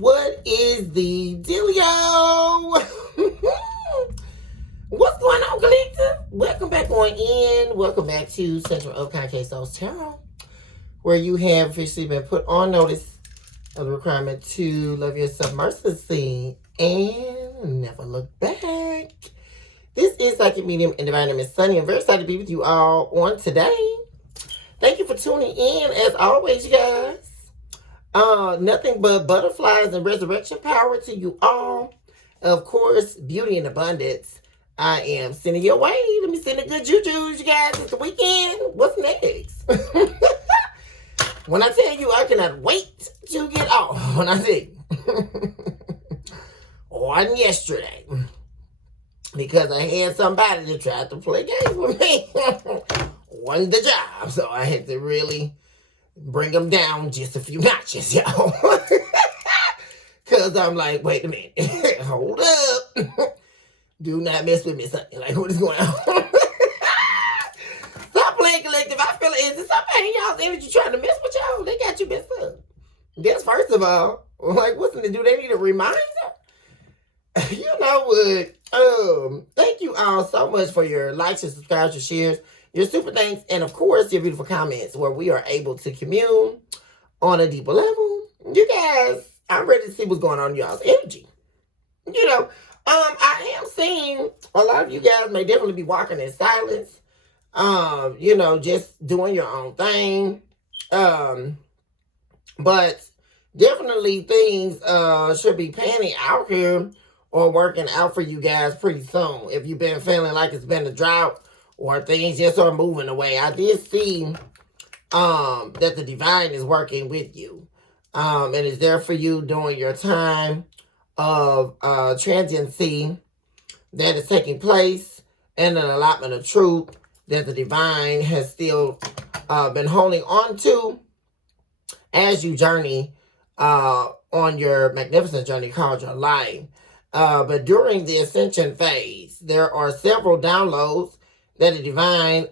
What is the dealio? What's going on, collective? Welcome back on in. Welcome back to Central of Concave Souls Tarot, where you have officially been put on notice of the requirement to love yourself mercilessly and never look back. This is Psychic Medium and Divine Miss Sunny. I'm very excited to be with you all on today. Thank you for tuning in, as always, you guys. Nothing but butterflies and resurrection power to you all. Of course, beauty and abundance. I am sending your way. Let me send the good juju, you guys. It's the weekend. What's next? When I tell you, I cannot wait to get off. When I tell you. On yesterday. Because I had somebody that tried to play games with me. On the job. So I had to really bring them down just a few notches, y'all. Because I'm like, wait a minute. Hold up. Do not mess with me, something. Like, what is going on? Stop playing collective. I feel like, is it somebody in y'all's energy trying to mess with y'all? They got you messed up. Guess, first of all, like, what's in the do? They need a reminder? You know what? Thank you all so much for your likes, your subscribes, your shares, your super thanks, and of course, your beautiful comments where we are able to commune on a deeper level. You guys, I'm ready to see what's going on in y'all's energy. You know, I am seeing a lot of you guys may definitely be walking in silence. You know, just doing your own thing. But definitely things should be panning out here or working out for you guys pretty soon. If you've been feeling like it's been a drought or things just are moving away. I did see that the divine is working with you. And is there for you during your time of transiency that is taking place and an allotment of truth that the divine has still been holding on to as you journey on your magnificent journey called your life. But during the ascension phase, there are several downloads that the divine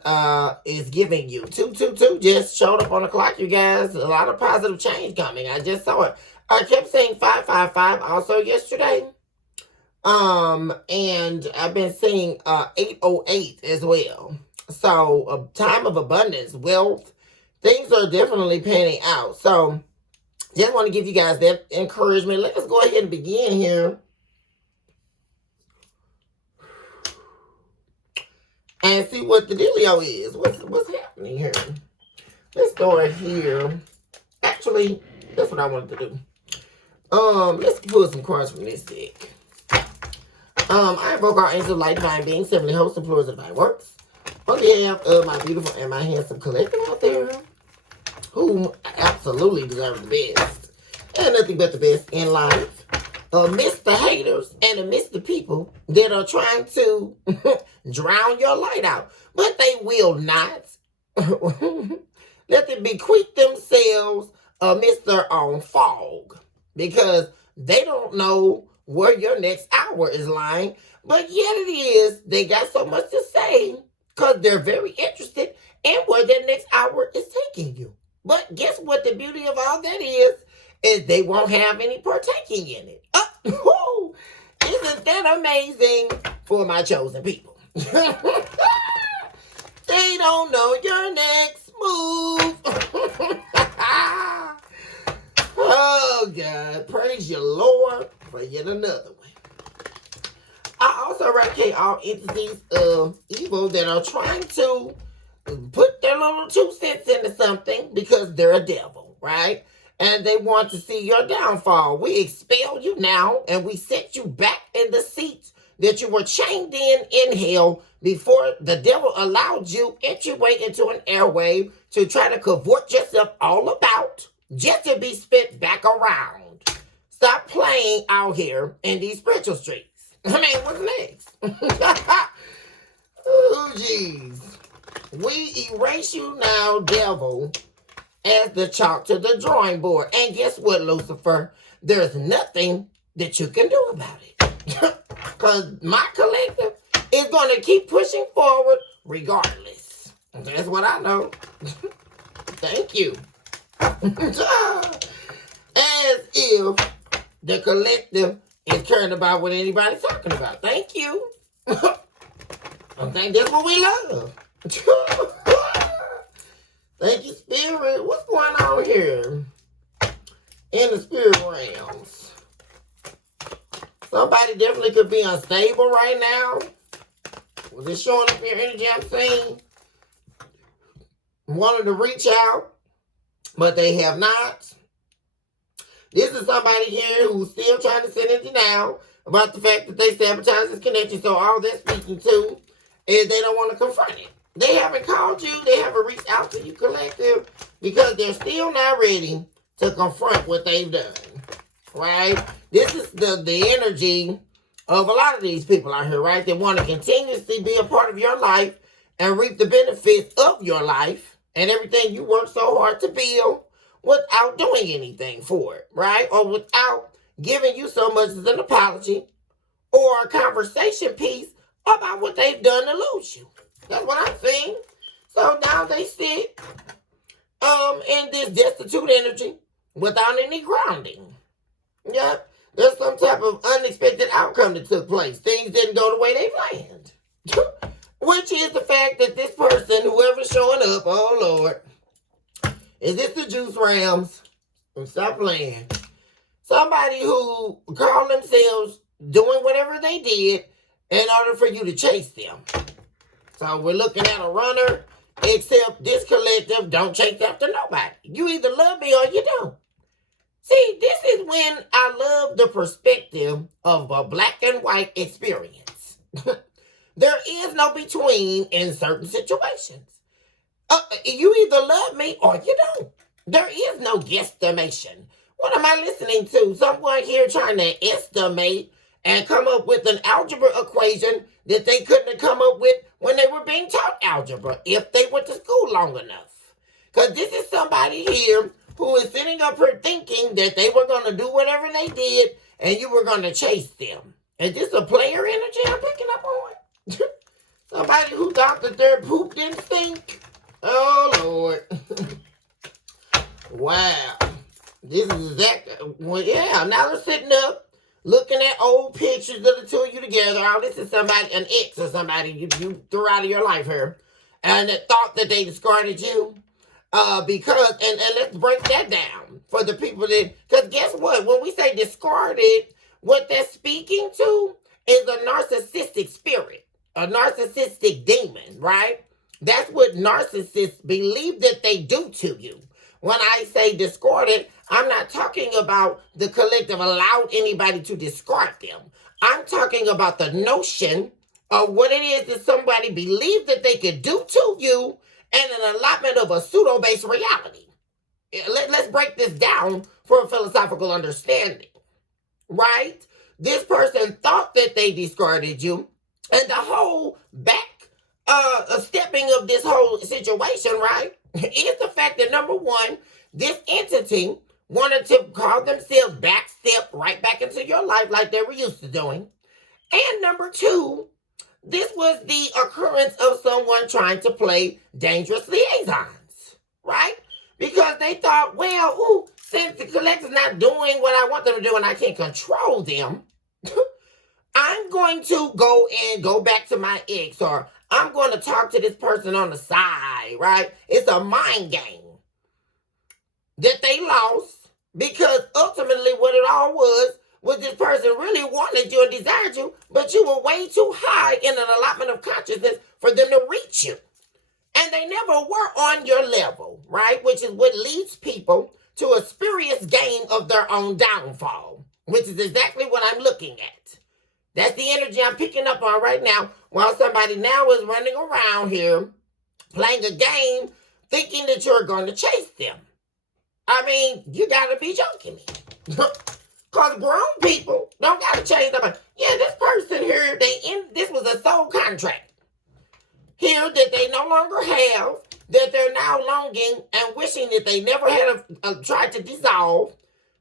is giving you. 222 just showed up on the clock, you guys. A lot of positive change coming. I just saw it. I kept saying 555 also yesterday. And I've been seeing 808 as well. So a time of abundance, wealth, things are definitely panning out. So just want to give you guys that encouragement. Let's go ahead and begin here. And see what the dealio is. What's happening here? Let's start here. Actually, that's what I wanted to do. Let's pull some cards from this deck. I invoke our angel light divine being, sevenly hosts and floors of divine works. On behalf of my beautiful and my handsome collective out there, who absolutely deserve the best. And nothing but the best in life. Amidst the haters and amidst the people that are trying to drown your light out. But they will not. Let them bequeath themselves amidst their own fog. Because they don't know where your next hour is lying. But yet it is. They got so much to say. Because they're very interested in where their next hour is taking you. But guess what the beauty of all that is they won't have any partaking in it. Isn't that amazing for my chosen people? They don't know your next move. Oh, God. Praise your Lord for yet another one. I also eradicate all entities of evil that are trying to put their little 2 cents into something because they're a devil, right? And they want to see your downfall. We expel you now, and we set you back in the seat that you were chained in hell before the devil allowed you entryway into an airway to try to cavort yourself all about, just to be spit back around. Stop playing out here in these spiritual streets. I mean, what's next? Oh, jeez. We erase you now, devil, as the chalk to the drawing board. And guess what, Lucifer? There's nothing that you can do about it. Because my collective is going to keep pushing forward regardless. That's what I know. Thank you. As if The collective is caring about what anybody's talking about. Thank you. I think that's what we love. Thank you, Spirit. What's going on here in the spirit realms? Somebody definitely could be unstable right now. Was it showing up your energy? I'm saying wanted to reach out, but they have not. This is somebody here who's still trying to sit in denial about the fact that they sabotage this connection. So all they're speaking to is they don't want to confront it. They haven't called you. They haven't reached out to you, collective, because they're still not ready to confront what they've done. Right? This is the energy of a lot of these people out here, right? They want to continuously be a part of your life and reap the benefits of your life and everything you worked so hard to build without doing anything for it, right? Or without giving you so much as an apology or a conversation piece about what they've done to lose you. That's what I'm saying. So now they sit in this destitute energy without any grounding. Yep. There's some type of unexpected outcome that took place. Things didn't go the way they planned. Which is the fact that this person, whoever's showing up, oh Lord, is this the juice realms? Stop playing. Somebody who called themselves doing whatever they did in order for you to chase them. So we're looking at a runner, except this collective don't chase after nobody. You either love me or you don't. See, this is when I love the perspective of a black and white experience. There is no between in certain situations. You either love me or you don't. There is no guesstimation. What am I listening to? Someone here trying to estimate and come up with an algebra equation that they couldn't have come up with when they were being taught algebra if they went to school long enough. Because this is somebody here who is sitting up here thinking that they were going to do whatever they did and you were going to chase them. Is this a player energy I'm picking up on? Somebody who thought that their poop didn't stink? Oh, Lord. Wow. This is exactly, well, yeah, now they're sitting up, looking at old pictures of the two of you together. Oh, this is somebody, an ex or somebody you threw out of your life here. And that thought that they discarded you. Because, and let's break that down for the people that, because guess what? When we say discarded, what they're speaking to is a narcissistic spirit, a narcissistic demon, right? That's what narcissists believe that they do to you. When I say discarded, I'm not talking about the collective allowed anybody to discard them. I'm talking about the notion of what it is that somebody believed that they could do to you and an allotment of a pseudo-based reality. Let's break this down for a philosophical understanding, right? This person thought that they discarded you, and the whole back stepping of this whole situation, right, is the fact that, number one, this entity wanted to call themselves backstep right back into your life like they were used to doing. And number two, this was the occurrence of someone trying to play dangerous liaisons, right? Because they thought, well, since the collective's not doing what I want them to do and I can't control them, I'm going to go back to my ex, or I'm going to talk to this person on the side, right? It's a mind game that they lost because ultimately what it all was this person really wanted you and desired you, but you were way too high in an allotment of consciousness for them to reach you. And they never were on your level, right? Which is what leads people to a spurious game of their own downfall, which is exactly what I'm looking at. That's the energy I'm picking up on right now, while somebody now is running around here playing a game thinking that you're going to chase them. I mean, you got to be joking me. Because grown people don't got to chase them. Yeah, this person here, this was a soul contract here that they no longer have, that they're now longing and wishing that they never had tried to dissolve,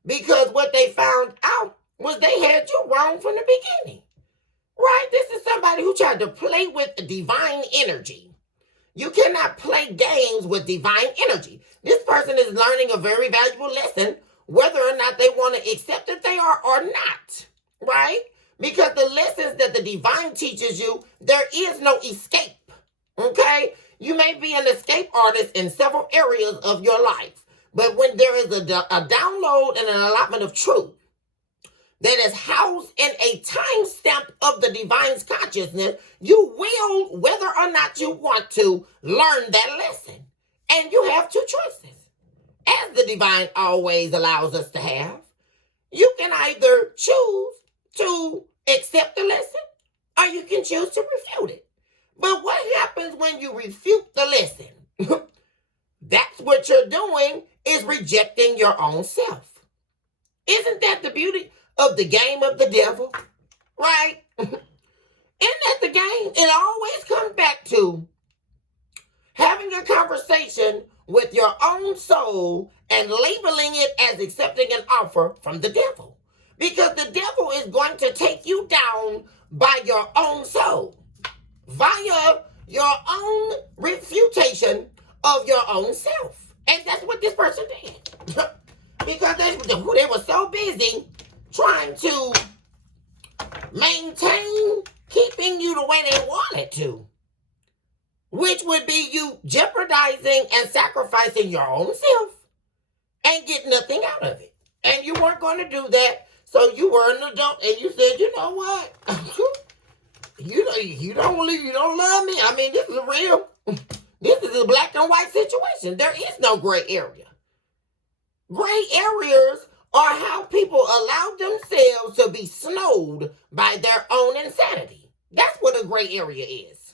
because what they found out was they had you wrong from the beginning. Right? This is somebody who tried to play with divine energy. You cannot play games with divine energy. This person is learning a very valuable lesson whether or not they want to accept that they are or not, right? Because the lessons that the divine teaches you, there is no escape, okay? You may be an escape artist in several areas of your life, but when there is a download and an allotment of truth that is housed in a timestamp of the divine's consciousness, you will, whether or not you want to, learn that lesson. And you have two choices, as the divine always allows us to have. You can either choose to accept the lesson, or you can choose to refute it. But what happens when you refute the lesson? That's what you're doing, is rejecting your own self. Isn't that the beauty of the game of the devil? Right? Isn't that the game? It always comes back to having a conversation with your own soul and labeling it as accepting an offer from the devil. Because the devil is going to take you down by your own soul, via your own refutation of your own self. And that's what this person did. Because they were so busy trying to maintain keeping you the way they wanted to, which would be you jeopardizing and sacrificing your own self and get nothing out of it. And you weren't going to do that, so you were an adult and you said, you know what? you don't love me. I mean, this is a black and white situation. There is no gray area. Gray areas are how people allow themselves to be snowed by their own insanity. That's what a gray area is.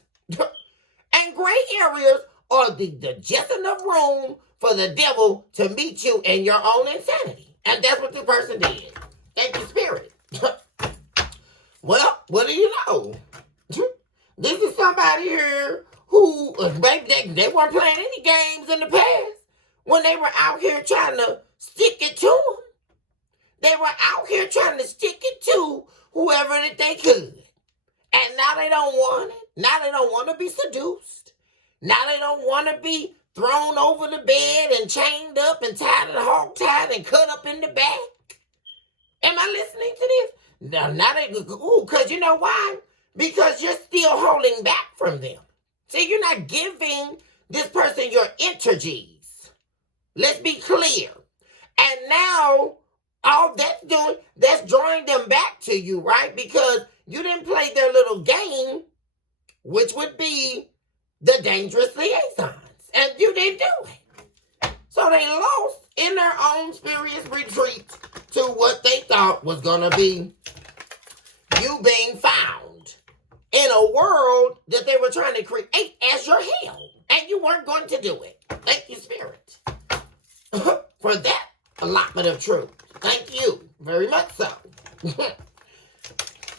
And gray areas are the just enough room for the devil to meet you in your own insanity. And that's what the person did. Thank you, Spirit. Well, what do you know? This is somebody here who, maybe they weren't playing any games in the past when they were out here trying to stick it to them. They were out here trying to stick it to whoever that they could. And now they don't want it. Now they don't want to be seduced. Now they don't want to be thrown over the bed and chained up and tied and hog-tied and cut up in the back. Am I listening to this? No, now they, because you know why? Because you're still holding back from them. See, you're not giving this person your energies. Let's be clear. And now, all that's doing, that's drawing them back to you, right? Because you didn't play their little game, which would be the dangerous liaisons. And you didn't do it. So they lost in their own spurious retreat to what they thought was going to be you being found in a world that they were trying to create as your hell. And you weren't going to do it. Thank you, Spirit, for that allotment of truth. Thank you very much so.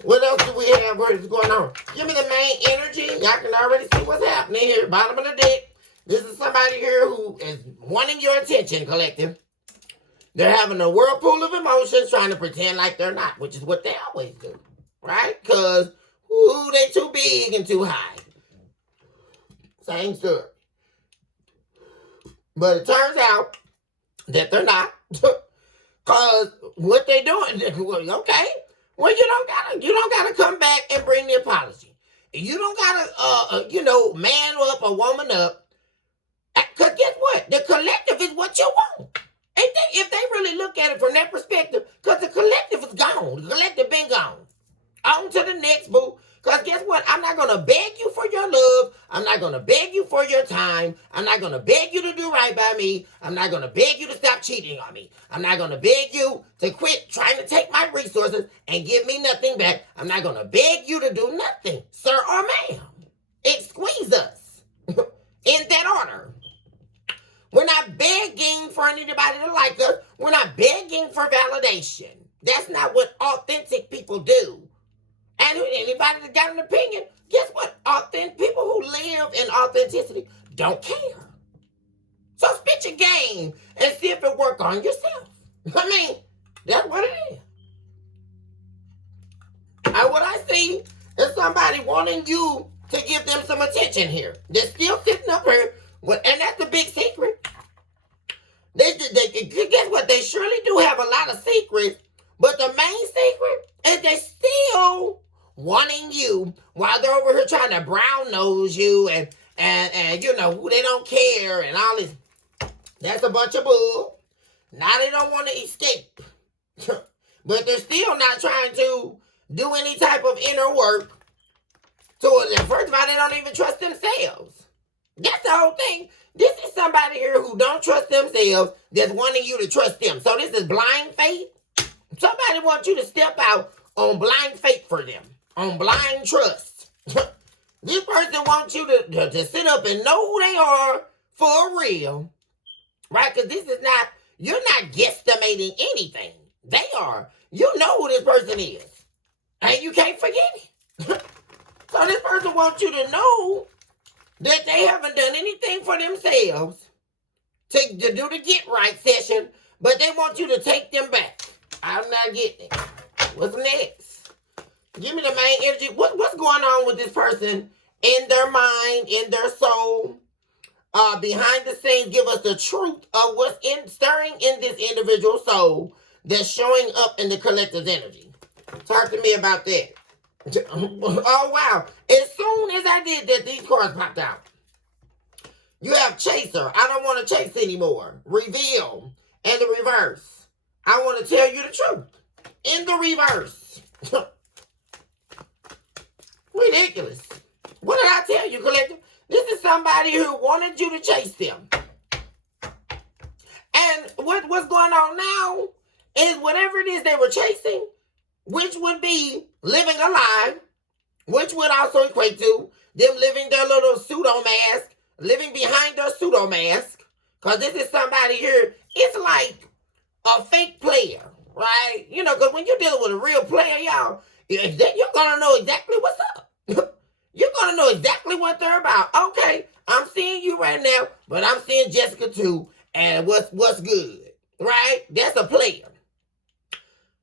What else do we have? What is going on? Give me the main energy. Y'all can already see what's happening here. Bottom of the deck. This is somebody here who is wanting your attention, collective. They're having a whirlpool of emotions trying to pretend like they're not, which is what they always do. Right? Because, they too big and too high. Same story. But it turns out that they're not. Because what they're doing, okay. Well, you don't gotta come back and bring the apology. You don't gotta, man up or woman up. Because guess what? The collective is what you want. If they really look at it from that perspective, because the collective is gone. The collective been gone. On to the next, boo. Because guess what? I'm not going to beg you for your love. I'm not going to beg you for your time. I'm not going to beg you to do right by me. I'm not going to beg you to stop cheating on me. I'm not going to beg you to quit trying to take my resources and give me nothing back. I'm not going to beg you to do nothing, sir or ma'am. Squeeze us in that order. We're not begging for anybody to like us. We're not begging for validation. That's not what authentic people do. And anybody that got an opinion, guess what? People who live in authenticity don't care. So spit your game and see if it work on yourself. I mean, that's what it is. And what I see is somebody wanting you to give them some attention here. They're still sitting up here, and that's the big secret. Guess what? They surely do have a lot of secrets, but the main secret is they still wanting you while they're over here trying to brown nose you and you know they don't care and all this. That's a bunch of bull. Now they don't want to escape, but they're still not trying to do any type of inner work. So first of all, they don't even trust themselves. That's the whole thing. This is somebody here who don't trust themselves that's wanting you to trust them. So this is blind faith. Somebody wants you to step out on blind faith for them, on blind trust. This person wants you to sit up and know who they are for real, right? Because this is not, you're not guesstimating anything. They are. You know who this person is, and you can't forget it. So this person wants you to know that they haven't done anything for themselves to do the get right session, but they want you to take them back. I'm not getting it. What's next? Give me the main energy. What's going on with this person in their mind, in their soul? Behind the scenes, give us the truth of what's stirring in this individual soul that's showing up in the collective's energy. Talk to me about that. Oh, wow. As soon as I did that, these cards popped out. You have chaser. I don't want to chase anymore. Reveal. And the reverse. I want to tell you the truth. In the reverse. Ridiculous. What did I tell you, collective? This is somebody who wanted you to chase them. And what's going on now is whatever it is they were chasing, which would be living a lie, which would also equate to them living their little pseudo mask, living behind their pseudo mask. Because this is somebody here, it's like a fake player, right? You know, because when you're dealing with a real player, y'all, you're going to know exactly what's up. You're going to know exactly what they're about. Okay, I'm seeing you right now, but I'm seeing Jessica too, and what's good, right? That's a player.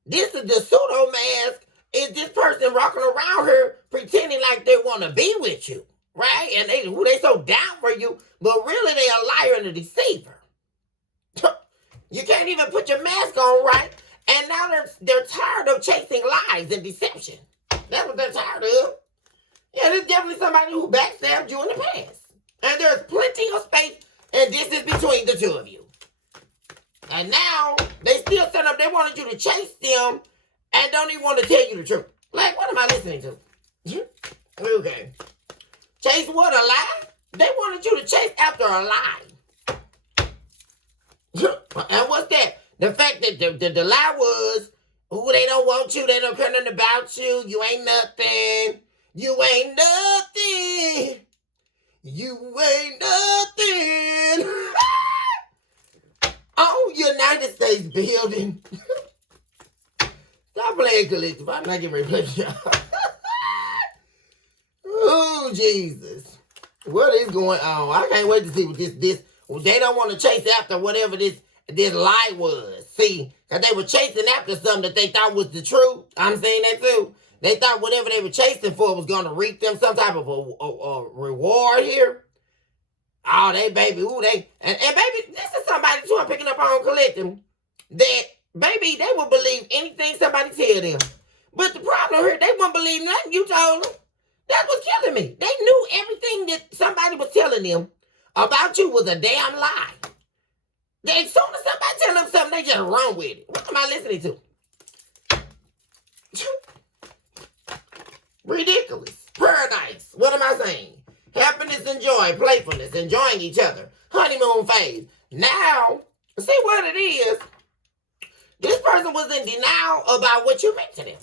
This is the pseudo mask. Is this person walking around here pretending like they want to be with you, right? And they so down for you, but really they a liar and a deceiver. You can't even put your mask on right, and now they're tired of chasing lies and deception. That's what they're tired of. Yeah, there's definitely somebody who backstabbed you in the past, and there's plenty of space and distance between the two of you. And now they still set up. They wanted you to chase them and don't even want to tell you the truth. Like, what am I listening to? Okay. Chase what? A lie? They wanted you to chase after a lie. And what's that? The fact that the lie was, oh, they don't want you. They don't care nothing about you. You ain't nothing. You ain't nothing. You ain't nothing. Oh, United States building. Stop playing collective. I'm not getting ready to play with y'all. Oh, Jesus. What is going on? I can't wait to see what this. They don't want to chase after whatever this lie was. See, because they were chasing after something that they thought was the truth. I'm saying that too. They thought whatever they were chasing for was going to reap them some type of a reward here. Oh, they baby, ooh, they and baby, this is somebody too I'm picking up on collecting that baby, they will believe anything somebody tell them. But the problem here, they won't believe nothing you told them. That's what's killing me. They knew everything that somebody was telling them about you was a damn lie. As soon as somebody tell them something, they just run with it. What am I listening to? Ridiculous. Paradise. What am I saying? Happiness and joy, playfulness, enjoying each other. Honeymoon phase. Now, see what it is. This person was in denial about what you meant to them.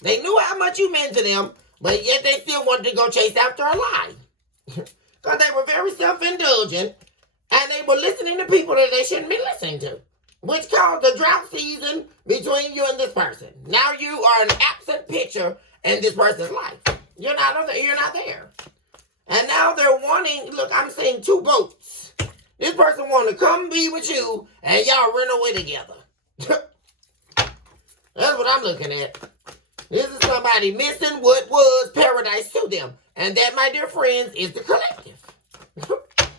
They knew how much you meant to them, but yet they still wanted to go chase after a lie. Because they were very self-indulgent, and they were listening to people that they shouldn't be listening to, which caused the drought season between you and this person. Now you are an absent picture in this person's life. You're not there. And now they're wanting, look, I'm seeing two boats. This person want to come be with you, and y'all run away together. That's what I'm looking at. This is somebody missing what was paradise to them. And that, my dear friends, is the collective.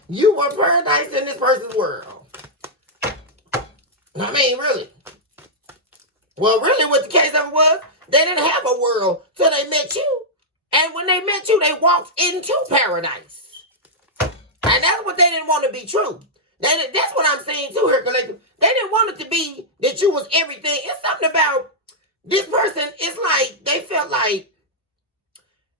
You were paradise in this person's world. I mean, really. Well, really what the case of it was, they didn't have a world till they met you. And when they met you, they walked into paradise. And that's what they didn't want to be true. That's what I'm saying too here, collective. They didn't want it to be that you was everything. It's something about this person. It's like they felt like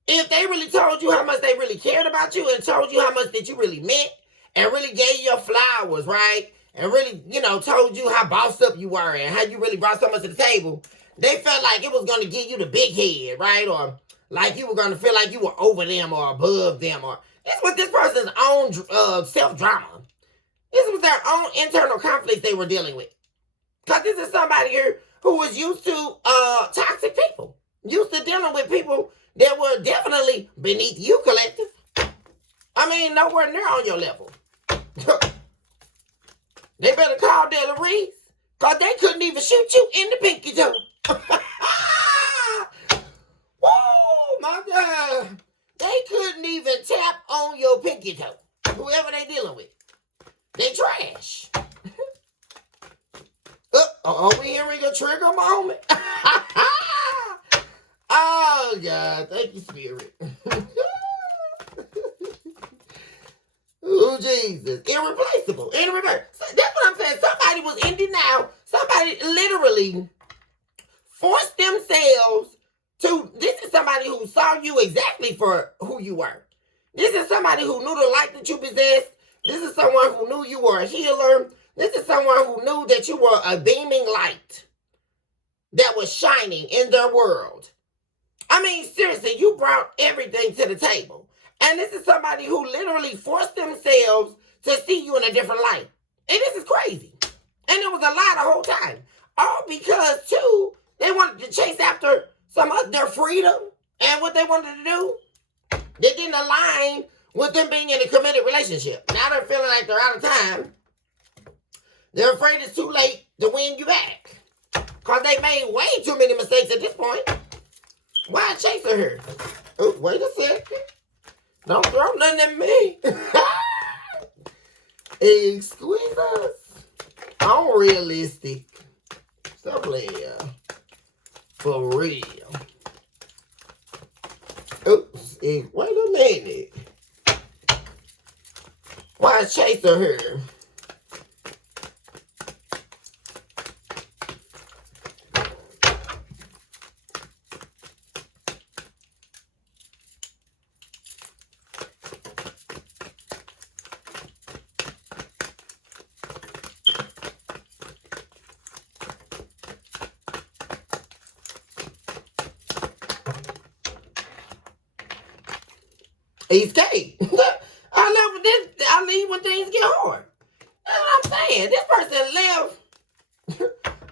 if they really told you how much they really cared about you and told you how much that you really meant and really gave you your flowers, right? And really, told you how bossed up you were and how you really brought so much to the table, they felt like it was going to give you the big head, right? Or like you were going to feel like you were over them or above them. Or it's with this person's own self-drama. This was their own internal conflicts they were dealing with. Because this is somebody here who was used to toxic people. Used to dealing with people that were definitely beneath you, collective. I mean, nowhere near on your level. They better call Della Reese, because they couldn't even shoot you in the pinky toe. Oh, my God. They couldn't even tap on your pinky toe, whoever they dealing with. They trash. Are we hearing a trigger moment? Oh, God. Thank you, Spirit. Oh, Jesus. Irreplaceable. In reverse. So that's what I'm saying. Somebody was in denial. Somebody literally forced themselves to... This is somebody who saw you exactly for who you were. This is somebody who knew the light that you possessed. This is someone who knew you were a healer. This is someone who knew that you were a beaming light that was shining in their world. I mean, seriously, you brought everything to the table. And this is somebody who literally forced themselves to see you in a different light. And this is crazy. And it was a lie the whole time. All because, too, they wanted to chase after some of their freedom and what they wanted to do. They didn't align with them being in a committed relationship. Now they're feeling like they're out of time. They're afraid it's too late to win you back. Because they made way too many mistakes at this point. Why chase her here? Oh, wait a second. Don't throw nothing at me. Excuse us. Unrealistic. So player. For real. Oops. Wait a minute. Why chase her here? Escape. I leave when things get hard. That's what I'm saying. This person left.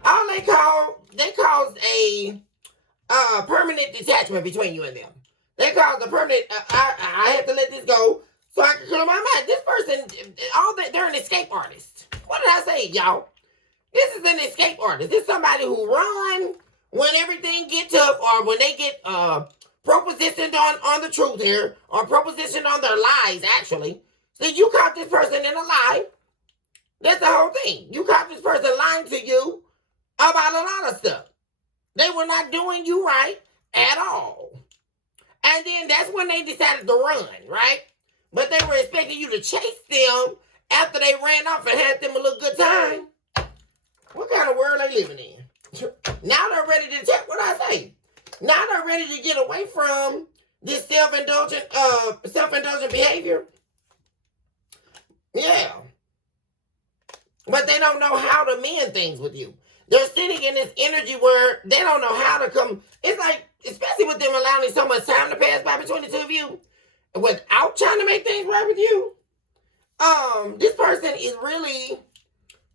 All they caused a permanent detachment between you and them. They caused a permanent. I had to let this go so I could clear my mind. This person, they're an escape artist. What did I say, y'all? This is an escape artist. This is somebody who run when everything gets tough or when they get propositioned on the truth here, or propositioned on their lies, actually. So you caught this person in a lie. That's the whole thing. You caught this person lying to you about a lot of stuff. They were not doing you right at all. And then that's when they decided to run, right? But they were expecting you to chase them after they ran off and had them a little good time. What kind of world they living in? Now they're ready to take what I say. Now they're ready to get away from this self-indulgent behavior. Yeah. But they don't know how to mend things with you. They're sitting in this energy where they don't know how to come. It's like, especially with them allowing so much time to pass by between the two of you, without trying to make things right with you. This person is really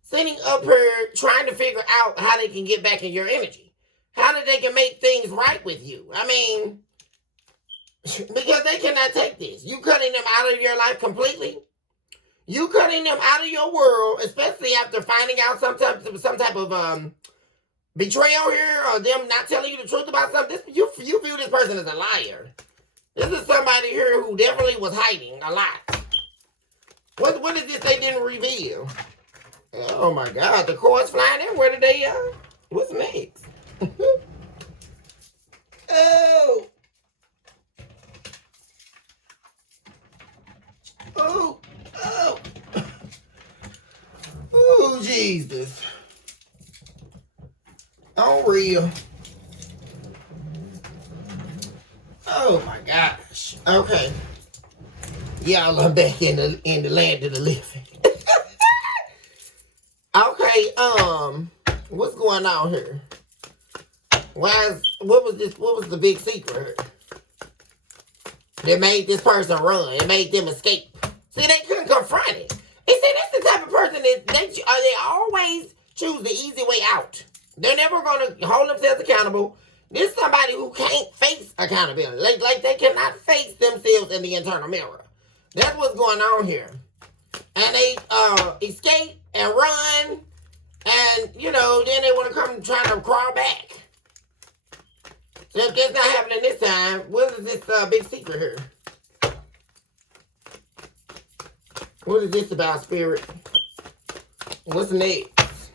sitting up here trying to figure out how they can get back in your energy. How that they can make things right with you. I mean, because they cannot take this. You cutting them out of your life completely. You cutting them out of your world, especially after finding out some type of betrayal here, or them not telling you the truth about something. You view this person as a liar. This is somebody here who definitely was hiding a lot. What is this they didn't reveal? Oh my God, the cards flying everywhere today, y'all. What's next? Oh, oh, oh, oh, Jesus. On real. Oh my gosh. Okay. Y'all, I'm back in the land of the living. Okay, what's going on here? What was the big secret that made this person run? It made them escape. See, they couldn't confront it. And see, that's the type of person that they always choose the easy way out. They're never going to hold themselves accountable. This is somebody who can't face accountability. Like they cannot face themselves in the internal mirror. That's what's going on here. And they escape and run, and then they want to come trying to crawl back. So if that's not happening this time, what is this big secret here? What is this about, Spirit? What's next?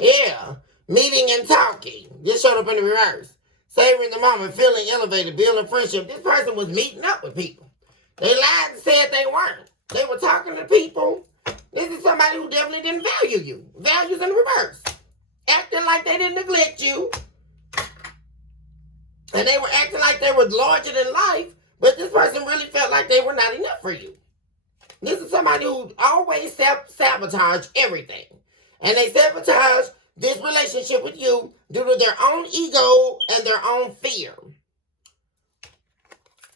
Yeah, meeting and talking. This showed up in the reverse. Savoring the moment, feeling elevated, building friendship. This person was meeting up with people. They lied and said they weren't. They were talking to people. This is somebody who definitely didn't value you. Values in reverse. Acting like they didn't neglect you. And they were acting like they were larger than life. But this person really felt like they were not enough for you. This is somebody who always self-sabotage everything. And they sabotage this relationship with you due to their own ego and their own fear.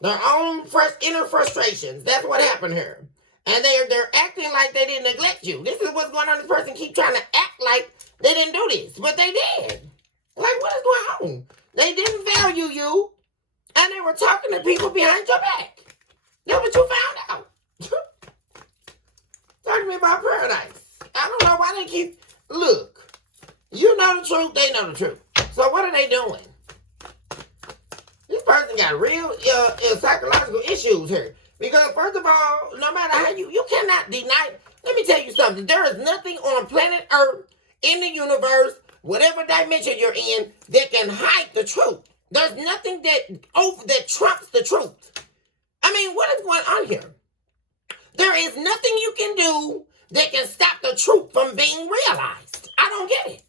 Their own inner frustrations. That's what happened here. And they're acting like they didn't neglect you. This is what's going on. This person keep trying to act like they didn't do this. But they did. Like, what is going on? They didn't value you. And they were talking to people behind your back. That's what you found out. Talk to me about paradise. I don't know why they keep... Look. You know the truth. They know the truth. So what are they doing? This person got real psychological issues here. Because first of all, no matter how you cannot deny... Let me tell you something. There is nothing on planet Earth, in the universe, whatever dimension you're in, that can hide the truth. There's nothing that trumps the truth. I mean, what is going on here? There is nothing you can do that can stop the truth from being realized. I don't get it.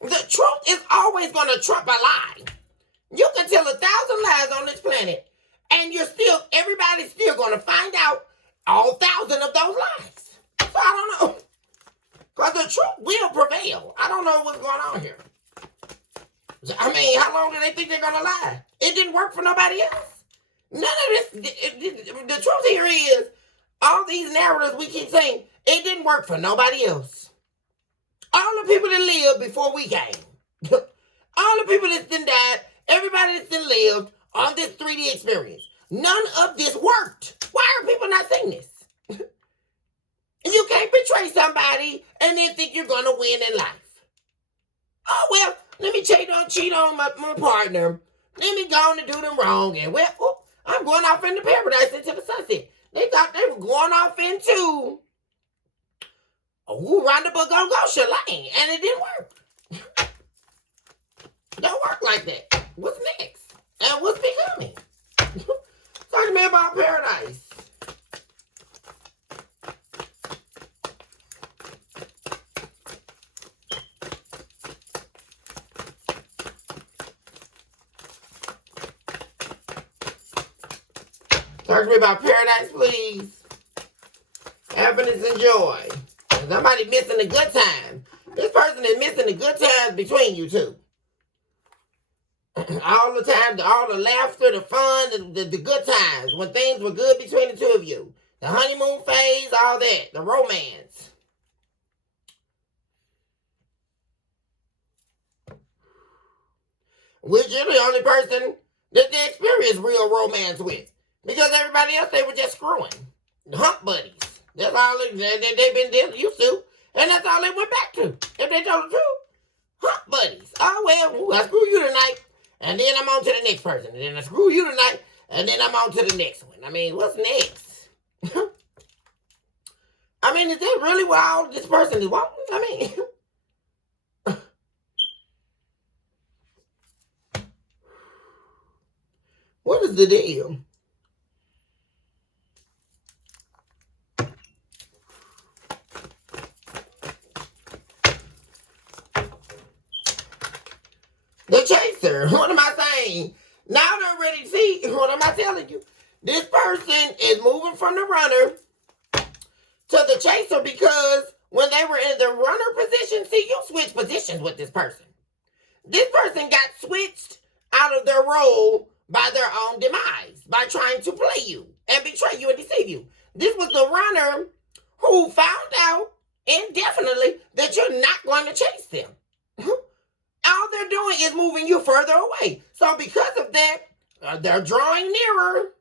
The truth is always going to trump a lie. You can tell 1,000 lies on this planet, and everybody's still going to find out all 1,000 of those lies. So I don't know. Because the truth will prevail. I don't know what's going on here. I mean, how long do they think they're going to lie? It didn't work for nobody else. None of this. The truth here is, all these narratives we keep saying, it didn't work for nobody else. All the people that lived before we came. All the people that's been died. Everybody that's been lived on this 3D experience. None of this worked. Why are people not saying this? You can't betray somebody and then think you're going to win in life. Oh, well, let me cheat on my partner. Let me go on and do them wrong. And, well, I'm going off into paradise, into the sunset. They thought they were going off into roundabout go Shalane. And it didn't work. Don't work like that. What's next? And what's becoming? Talk to me about paradise. Talk to me about paradise, please. Happiness and joy. Somebody missing the good time. This person is missing the good times between you two. All the time, all the laughter, the fun, the good times. When things were good between the two of you. The honeymoon phase, all that. The romance. Which you're the only person that they experience real romance with. Because everybody else, they were just screwing. Hump buddies. That's all they've been used to. And that's all they went back to. If they told the truth. Hump buddies. Oh, well, I screw you tonight. And then I'm on to the next person. And then I screw you tonight. And then I'm on to the next one. I mean, what's next? mean, is that really what all this person is wanting? I mean, what is the deal? The chaser. What am I saying? Now they're ready to see. What am I telling you? This person is moving from the runner to the chaser because when they were in the runner position, see, you switch positions with this person. This person got switched out of their role by their own demise, by trying to play you and betray you and deceive you. This was the runner who found out indefinitely that you're not going to chase them. All they're doing is moving you further away. So because of that, they're drawing nearer,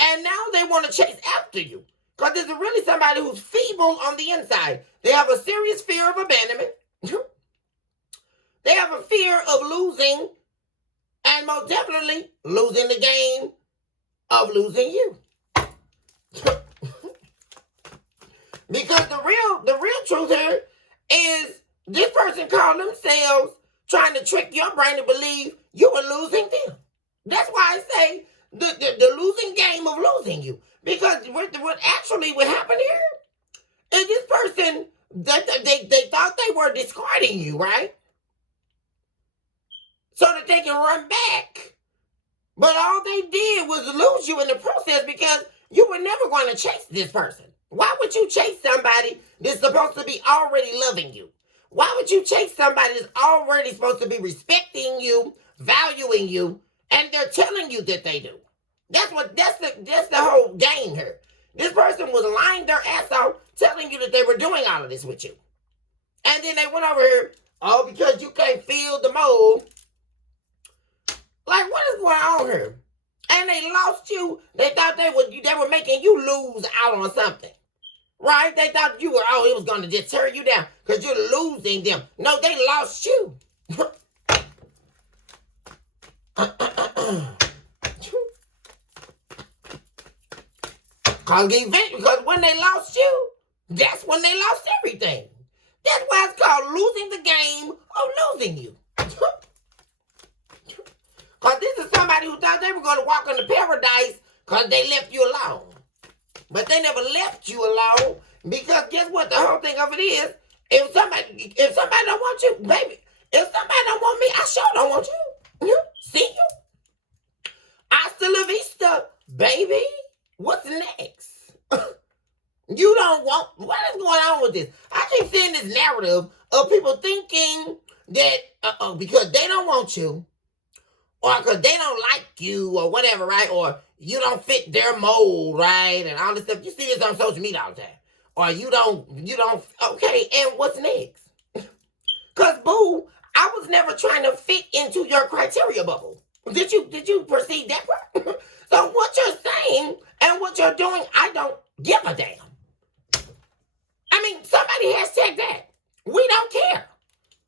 and now they want to chase after you. Because there's really somebody who's feeble on the inside. They have a serious fear of abandonment. They have a fear of losing, and most definitely losing the game of losing you. Because the real truth here is this person called themselves trying to trick your brain to believe you were losing them. That's why I say the losing game of losing you. Because what actually would happen here is this person, they thought they were discarding you, right? So that they can run back. But all they did was lose you in the process because you were never going to chase this person. Why would you chase somebody that's supposed to be already loving you? Why would you chase somebody that's already supposed to be respecting you, valuing you, and they're telling you that they do? That's the whole game here. This person was lying their ass off, telling you that they were doing all of this with you. And then they went over here, oh, because you can't feel the mold. Like, what is going on here? And they lost you. They thought they were making you lose out on something. Right? They thought you were, it was going to just tear you down because you're losing them. No, they lost you. Because when they lost you, that's when they lost everything. That's why it's called losing the game of losing you. Because this is somebody who thought they were going to walk into paradise because they left you alone. But they never left you alone because guess what? The whole thing of it is, if somebody don't want you, baby, if somebody don't want me, I sure don't want you. See you? Hasta la vista, baby. What's next? You don't want, what is going on with this? I keep seeing this narrative of people thinking that because they don't want you, or because they don't like you, or whatever, right? Or you don't fit their mold, right? And all this stuff. You see this on social media all the time. Or you don't, okay, and what's next? Because, boo, I was never trying to fit into your criteria bubble. Did you perceive that part? So what you're saying and what you're doing, I don't give a damn. I mean, somebody hashtag that. We don't care.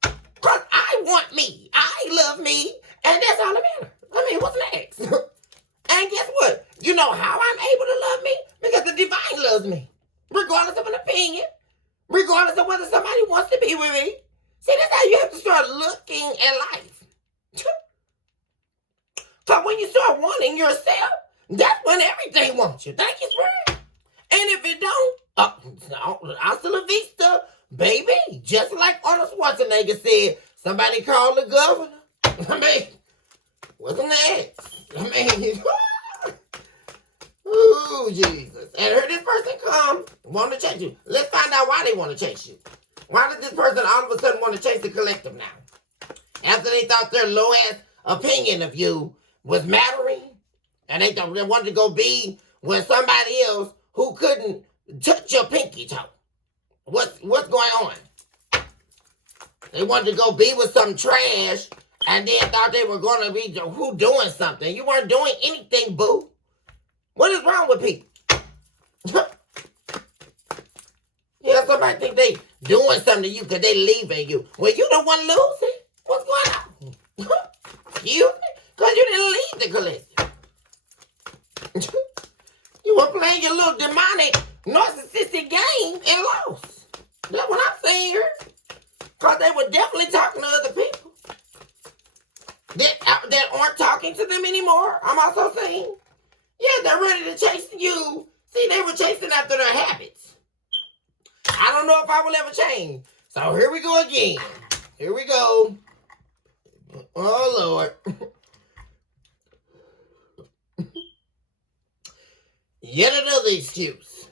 Because I want me. I love me. And that's all that matters. I mean, what's next? And guess what? You know how I'm able to love me? Because the divine loves me. Regardless of an opinion. Regardless of whether somebody wants to be with me. See, that's how you have to start looking at life. So when you start wanting yourself, that's when everything wants you. Thank you, Spirit. And if it don't, hasta la vista, baby. Just like Arnold Schwarzenegger said, somebody called the governor. I mean, what's next? I mean, ooh, Jesus. And heard this person come, want to chase you. Let's find out why they want to chase you. Why does this person all of a sudden want to chase the collective now? After they thought their low-ass opinion of you was mattering, and they wanted to go be with somebody else who couldn't touch your pinky toe. What's going on? They wanted to go be with some trash, and then thought they were going to be doing something. You weren't doing anything, boo. What is wrong with people? Somebody think they doing something to you because they leaving you. Well, you the one losing. What's going on? You? Because you didn't leave the collective. You were playing your little demonic narcissistic game and lost. That's what I'm saying here. Because they were definitely talking to other people that aren't talking to them anymore. I'm also saying, yeah, they're ready to chase you. See, they were chasing after their habits. I don't know if I will ever change. So here we go again. Here we go. Oh, Lord. Yet another excuse.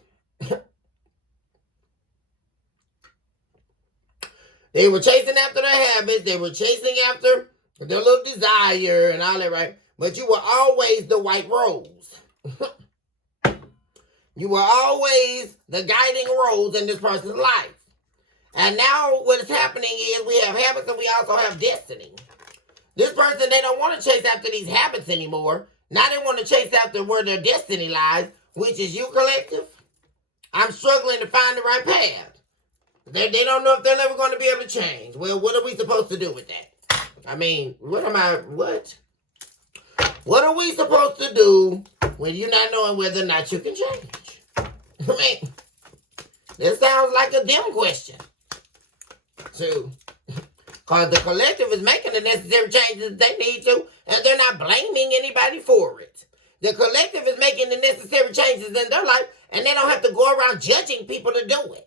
They were chasing after their habits. They were chasing after their little desire and all that, right? But you were always the white rose. You were always the guiding rose in this person's life. And now what is happening is we have habits and we also have destiny. This person, they don't want to chase after these habits anymore. Now they want to chase after where their destiny lies, which is you, collective. I'm struggling to find the right path. They don't know if they're ever going to be able to change. Well, what are we supposed to do with that? I mean, what? What are we supposed to do when you're not knowing whether or not you can change? I mean, this sounds like a them question. So, because the collective is making the necessary changes they need to, and they're not blaming anybody for it. The collective is making the necessary changes in their life, and they don't have to go around judging people to do it.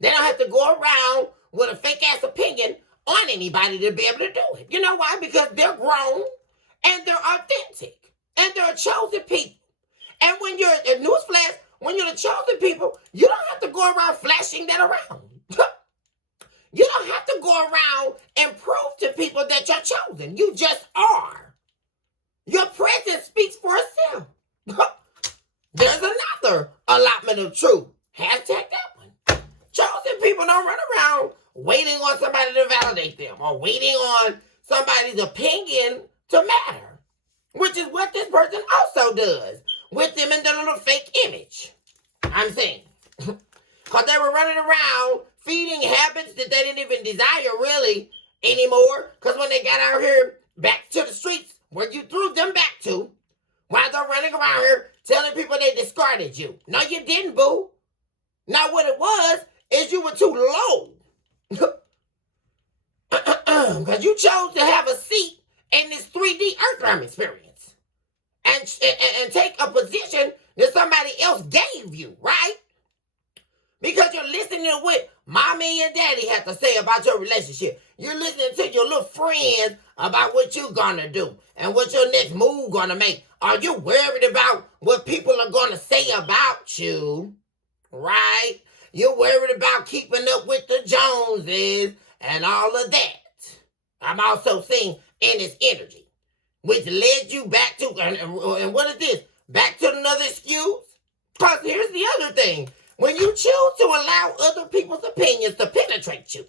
They don't have to go around with a fake-ass opinion on anybody to be able to do it. You know why? Because they're grown, and they're authentic, and they're a chosen people. And when you're, a newsflash, when you're the chosen people, you don't have to go around flashing that around. You don't have to go around and prove to people that you're chosen. You just are. Your presence speaks for itself. There's another allotment of truth. Hashtag that one. Chosen people don't run around waiting on somebody to validate them or waiting on somebody's opinion to matter, which is what this person also does with them in their little fake image. I'm saying. Because they were running around feeding habits that they didn't even desire really anymore. Because when they got out here back to the streets where you threw them back to, while they're running around here telling people they discarded you. No, you didn't, boo. Now what it was is you were too low. Because you chose to have a seat in this 3D Earthworm experience. And take a position that somebody else gave you, right? Because you're listening to what mommy and daddy have to say about your relationship. You're listening to your little friends about what you're gonna do and what your next move gonna make. Are you worried about what people are gonna say about you? Right? You're worried about keeping up with the Joneses and all of that. I'm also seeing in this energy, which led you back to, and what is this? Back to another excuse? Because here's the other thing. When you choose to allow other people's opinions to penetrate you,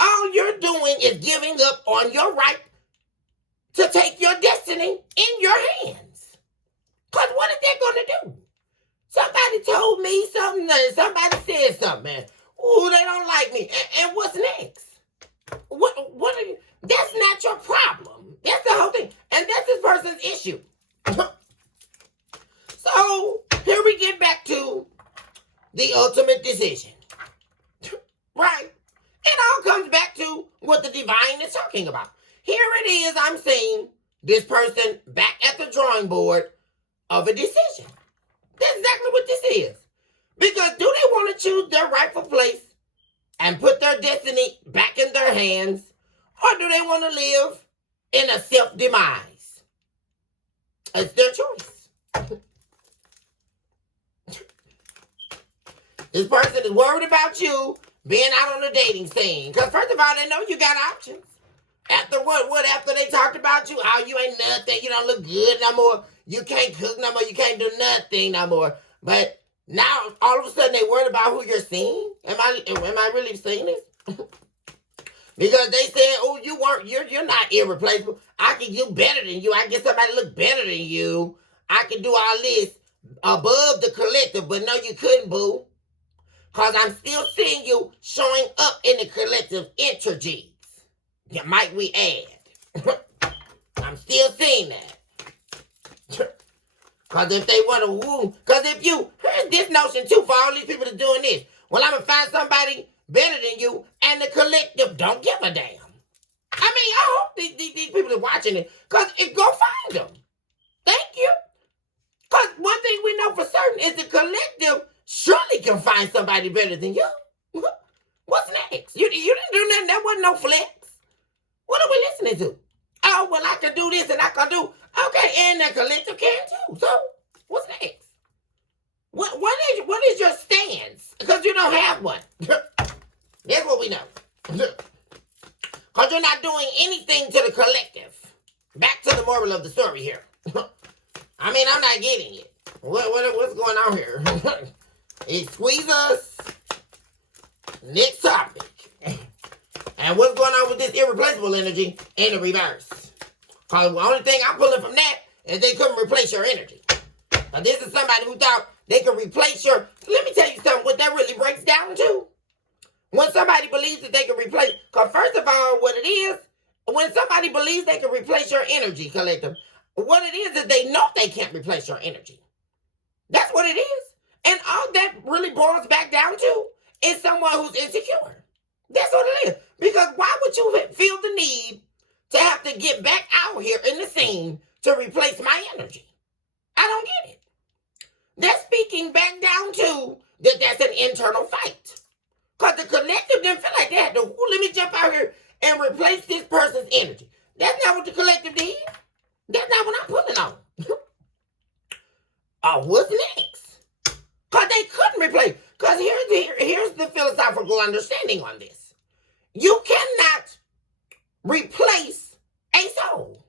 all you're doing is giving up on your right to take your destiny in your hands. Because what is that going to do? Somebody told me something, and somebody said something, man. Ooh, they don't like me. And what's next? What are you? That's not your problem. That's the whole thing. And that's this person's issue. So, here we get back to the ultimate decision. Right? It all comes back to what the divine is talking about. Here it is, I'm seeing this person back at the drawing board of a decision. That's exactly what this is. Because do they want to choose their rightful place and put their destiny back in their hands, or do they want to live in a self-demise? It's their choice. This person is worried about you being out on the dating scene. Because first of all, they know you got options. After what? After they talked about you, how you ain't nothing, you don't look good no more, you can't cook no more, you can't do nothing no more. But now, all of a sudden, they worried about who you're seeing. Am I really seeing this? Because they said, oh, you're not irreplaceable. I can do better than you. I get somebody to look better than you. I can do all this above the collective, but no, you couldn't, boo. Because I'm still seeing you showing up in the collective energies. Yeah, might we add. I'm still seeing that. Because if they want to woo, because if you, here's this notion too for all these people that's doing this. Well, I'm going to find somebody better than you, and the collective don't give a damn. I mean, I hope these people are watching it, because go find them. Thank you. Because one thing we know for certain is the collective surely can find somebody better than you. What's next? You didn't do nothing. That wasn't no flex. What are we listening to? Oh, well, I can do this and I can do. Okay, and the collective can too. So, what's next? What is your stance? Because you don't have one. That's what we know. Because you're not doing anything to the collective. Back to the moral of the story here. I mean, I'm not getting it. What's going on here? It squeeze us. Next topic. And what's going on with this irreplaceable energy in the reverse? Because the only thing I'm pulling from that is they couldn't replace your energy. Now, this is somebody who thought they could replace your... Let me tell you something, what that really breaks down to. When somebody believes that they can replace... Because first of all, what it is, when somebody believes they can replace your energy, collective, what it is they know they can't replace your energy. That's what it is. And all that really boils back down to is someone who's insecure. That's what it is. Because why would you feel the need to have to get back out here in the scene to replace my energy? I don't get it. That's speaking back down to that's an internal fight. Because the collective didn't feel like they had to, let me jump out here and replace this person's energy. That's not what the collective did. That's not what I'm pulling on. Oh, what's next? Because they couldn't replace. Because here's the philosophical understanding on this. You cannot replace a soul.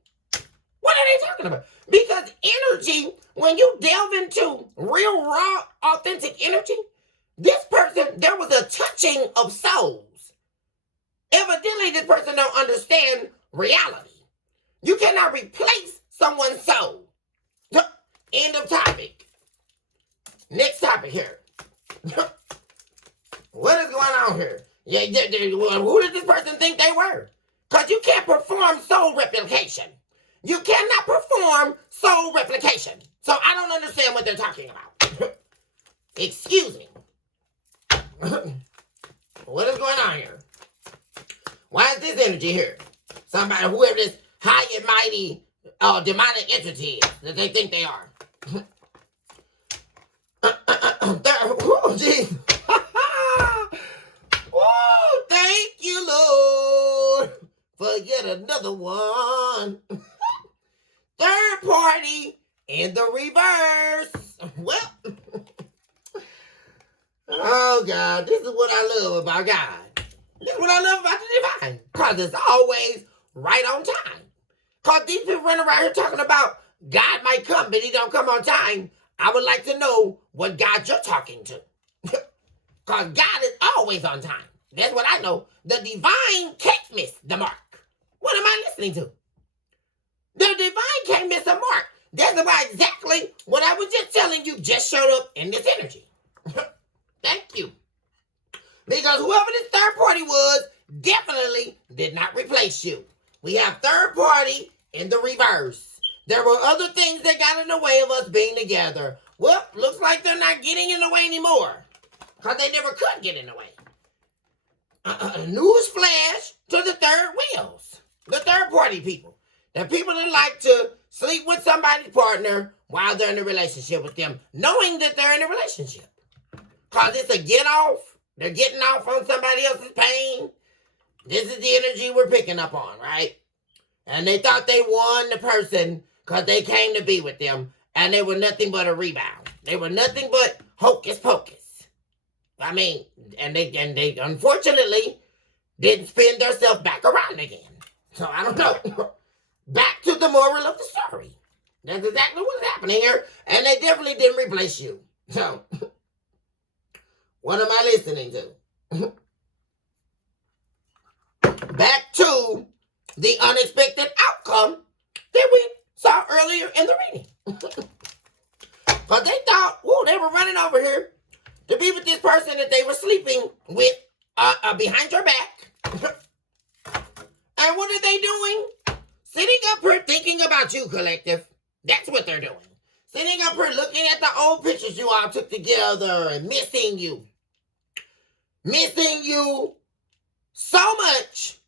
What are they talking about? Because energy, when you delve into real, raw, authentic energy, this person, there was a touching of souls. Evidently, this person don't understand reality. You cannot replace someone's soul. End of topic. Next topic here. What is going on here? Yeah, who did this person think they were? Because you can't perform soul replication. You cannot perform soul replication. So I don't understand what they're talking about. Excuse me. What is going on here? Why is this energy here? Somebody, whoever this high and mighty demonic entity is that they think they are. Oh, geez. Oh, thank you, Lord, for yet another one. Third party in the reverse. Well, oh, God, this is what I love about God. This is what I love about the divine. Because it's always right on time. Because these people running around here talking about God might come, but he don't come on time. I would like to know what God you're talking to. Because God is always on time. That's what I know. The divine can't miss the mark. What am I listening to? The divine can't miss a mark. That's about exactly what I was just telling you just showed up in this energy. Thank you. Because whoever this third party was definitely did not replace you. We have third party in the reverse. There were other things that got in the way of us being together. Well, looks like they're not getting in the way anymore. Because they never could get in the way. News flash to the third wheels. The third party people. The people that like to sleep with somebody's partner while they're in a relationship with them, knowing that they're in a relationship. Because it's a get off. They're getting off on somebody else's pain. This is the energy we're picking up on, right? And they thought they won the person because they came to be with them. And they were nothing but a rebound. They were nothing but hocus pocus. I mean, and they unfortunately didn't spin themselves back around again. So I don't know. Back to the moral of the story. That's exactly what's happening here. And they definitely didn't replace you. So, what am I listening to? Back to the unexpected outcome that we saw earlier in the reading. Because they thought, whoa, they were running over here to be with this person that they were sleeping with behind your back. And what are they doing? Sitting up here thinking about you, collective. That's what they're doing. Sitting up here looking at the old pictures you all took together and missing you. Missing you so much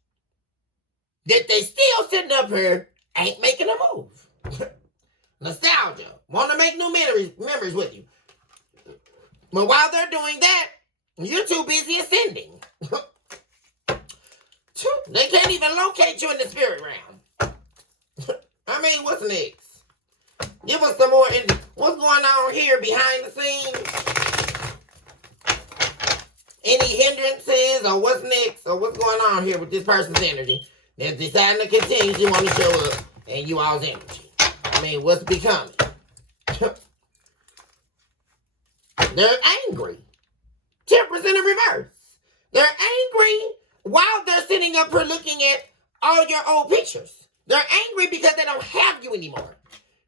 that they still sitting up here, ain't making a move. Nostalgia. Want to make new memories with you. But while they're doing that, you're too busy ascending. They can't even locate you in the spirit realm. I mean, what's next? Give us some more. What's going on here behind the scenes? Any hindrances or what's next or what's going on here with this person's energy? They're deciding to continue to want to show up in you all's energy. I mean, what's becoming? They're angry. Temperance in the reverse. They're angry while they're sitting up here looking at all your old pictures. They're angry because they don't have you anymore.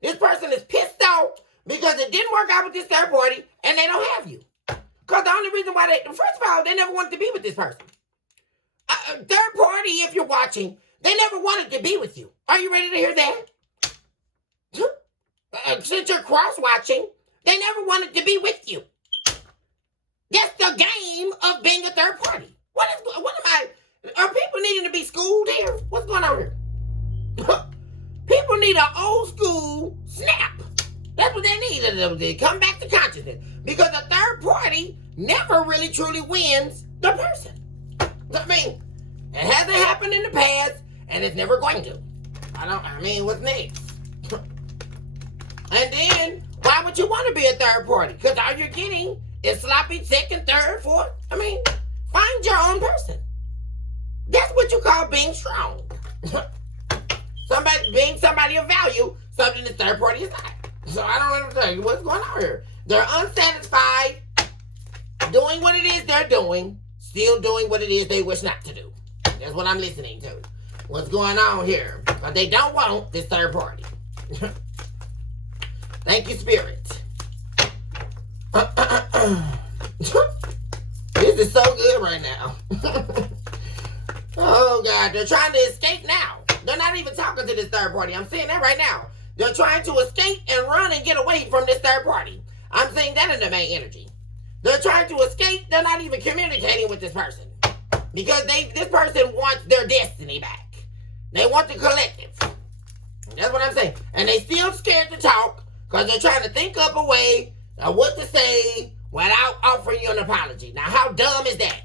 This person is pissed off because it didn't work out with this third party and they don't have you. Because the only reason why first of all, they never wanted to be with this person. Third party, if you're watching, they never wanted to be with you. Are you ready to hear that? Since you're cross-watching, they never wanted to be with you. That's the game of being a third party. Are people needing to be schooled here? What's going on here? People need an old school snap. That's what they need to come back to consciousness. Because a third party never really truly wins the person. I mean, it hasn't happened in the past, and it's never going to. What's next? And then, why would you want to be a third party? Because all you're getting is sloppy second, third, fourth. Find your own person. That's what you call being strong. Being somebody of value, something the third party is not. So I don't understand what's going on here. They're unsatisfied, doing what it is they're doing, still doing what it is they wish not to do. That's what I'm listening to. What's going on here? But they don't want this third party. Thank you, Spirit. This is so good right now. Oh, God. They're trying to escape now. They're not even talking to this third party. I'm saying that right now. They're trying to escape and run and get away from this third party. I'm saying that in the main energy. They're trying to escape. They're not even communicating with this person. Because this person wants their destiny back. They want the collective. That's what I'm saying. And they still scared to talk because they're trying to think up a way of what to say without offering you an apology. Now, how dumb is that?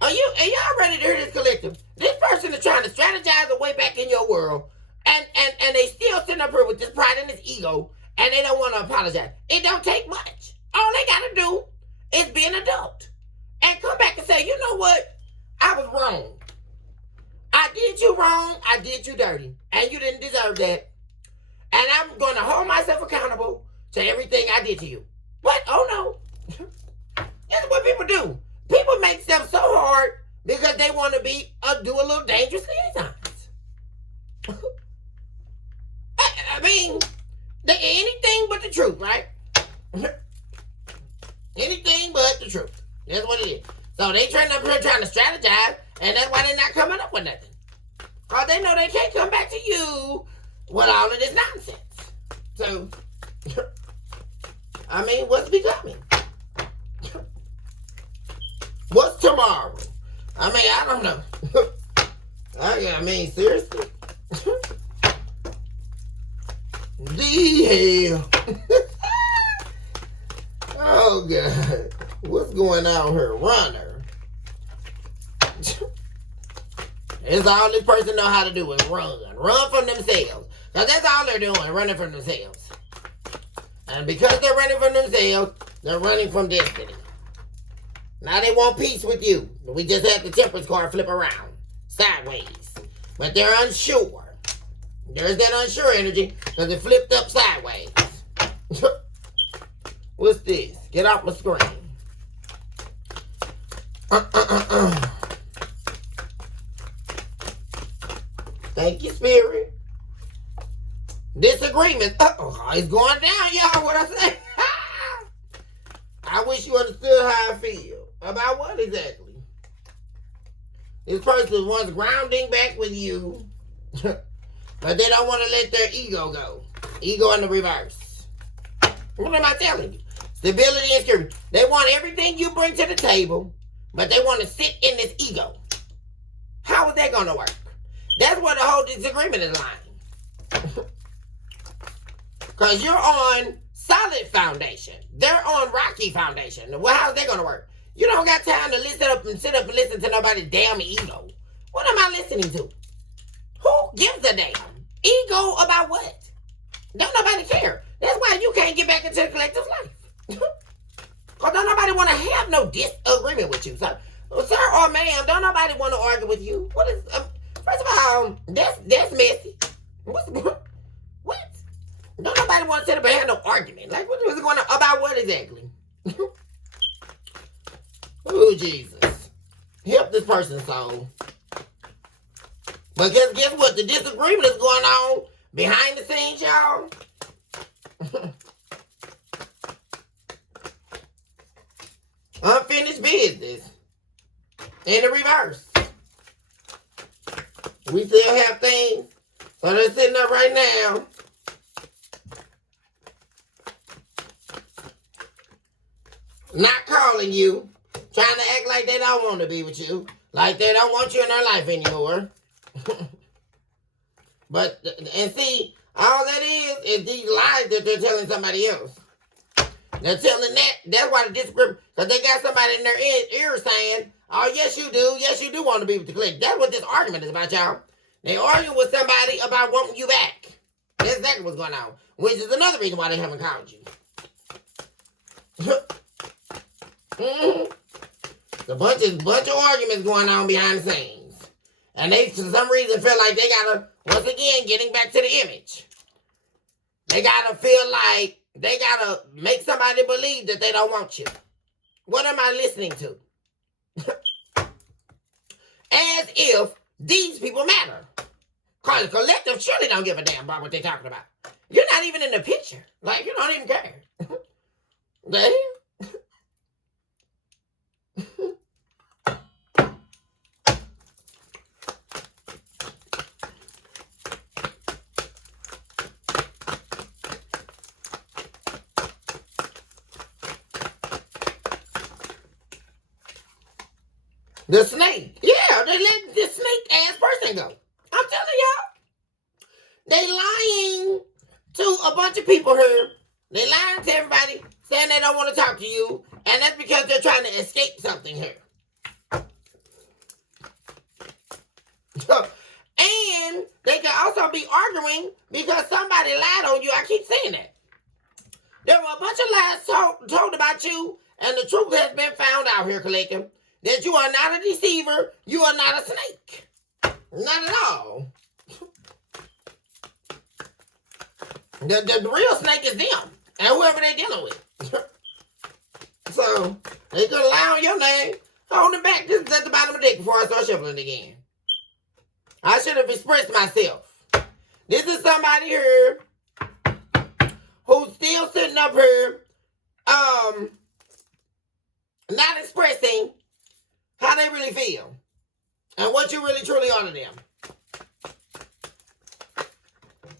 Are y'all ready to hear this collective? This person is trying to strategize a way back in your world, and they still sitting up here with this pride and this ego, and they don't want to apologize. It don't take much. All they got to do is be an adult and come back and say, you know what? I was wrong. I did you wrong. I did you dirty, and you didn't deserve that. And I'm going to hold myself accountable to everything I did to you. What? Oh, no. That's what people do. People make stuff so hard because they want to do a little dangerous sometimes. Anything but the truth, right? Anything but the truth. That's what it is. So they trying to strategize, and that's why they're not coming up with nothing. Because they know they can't come back to you with all of this nonsense. So, what's becoming? What's tomorrow? I don't know. Seriously? The hell. Oh, God. What's going on here? Runner. It's all this person know how to do is run. Run from themselves. Because that's all they're doing, running from themselves. And because they're running from themselves, they're running from destiny. Now they want peace with you. We just had the temperance card flip around. Sideways. But they're unsure. There's that unsure energy because it flipped up sideways. What's this? Get off my screen. Thank you, Spirit. Disagreement. It's going down, y'all. What I say? I wish you understood how I feel. About what exactly? This person wants grounding back with you, but they don't want to let their ego go. Ego in the reverse. What am I telling you? Stability and security. They want everything you bring to the table, but they want to sit in this ego. How is that going to work? That's where the whole disagreement is lying. Because you're on solid foundation. They're on rocky foundation. Well, how's that going to work? You don't got time to sit up and listen to nobody's damn ego. What am I listening to? Who gives a damn? Ego about what? Don't nobody care. That's why you can't get back into the collective life. Because don't nobody want to have no disagreement with you. So, sir or ma'am, don't nobody want to argue with you. What is, first of all, that's messy. What? Don't nobody want to sit up and have no argument. Like, what is going on? About what exactly? Oh, Jesus. Help this person's soul. But guess what? The disagreement is going on behind the scenes, y'all. Unfinished business. In the reverse. We still have things. So they're sitting up right now. Not calling you. Trying to act like they don't want to be with you. Like they don't want you in their life anymore. But, and see, all that is these lies that they're telling somebody else. They're telling that. That's why the disagreement, because they got somebody in their ear saying, oh, yes, you do. Yes, you do want to be with the clique. That's what this argument is about, y'all. They arguing with somebody about wanting you back. That's exactly what's going on. Which is another reason why they haven't called you. A bunch of arguments going on behind the scenes. And they, for some reason, feel like they gotta, once again, getting back to the image. They gotta feel like they gotta make somebody believe that they don't want you. What am I listening to? As if these people matter. Because the collective surely don't give a damn about what they're talking about. You're not even in the picture. Like, you don't even care. The hell? The snake. Yeah, they let this snake-ass person go. I'm telling y'all. They lying to a bunch of people here. They lying to everybody, saying they don't want to talk to you. And that's because they're trying to escape something here. And they can also be arguing because somebody lied on you. I keep saying that. There were a bunch of lies told about you, and the truth has been found out here, collective. That you are not a deceiver. You are not a snake. Not at all. The real snake is them. And whoever they're dealing with. So, they could lie on your name. Hold it back. This is at the bottom of the deck before I start shuffling again. I should have expressed myself. This is somebody here who's still sitting up here not expressing how they really feel and what you really truly are to them.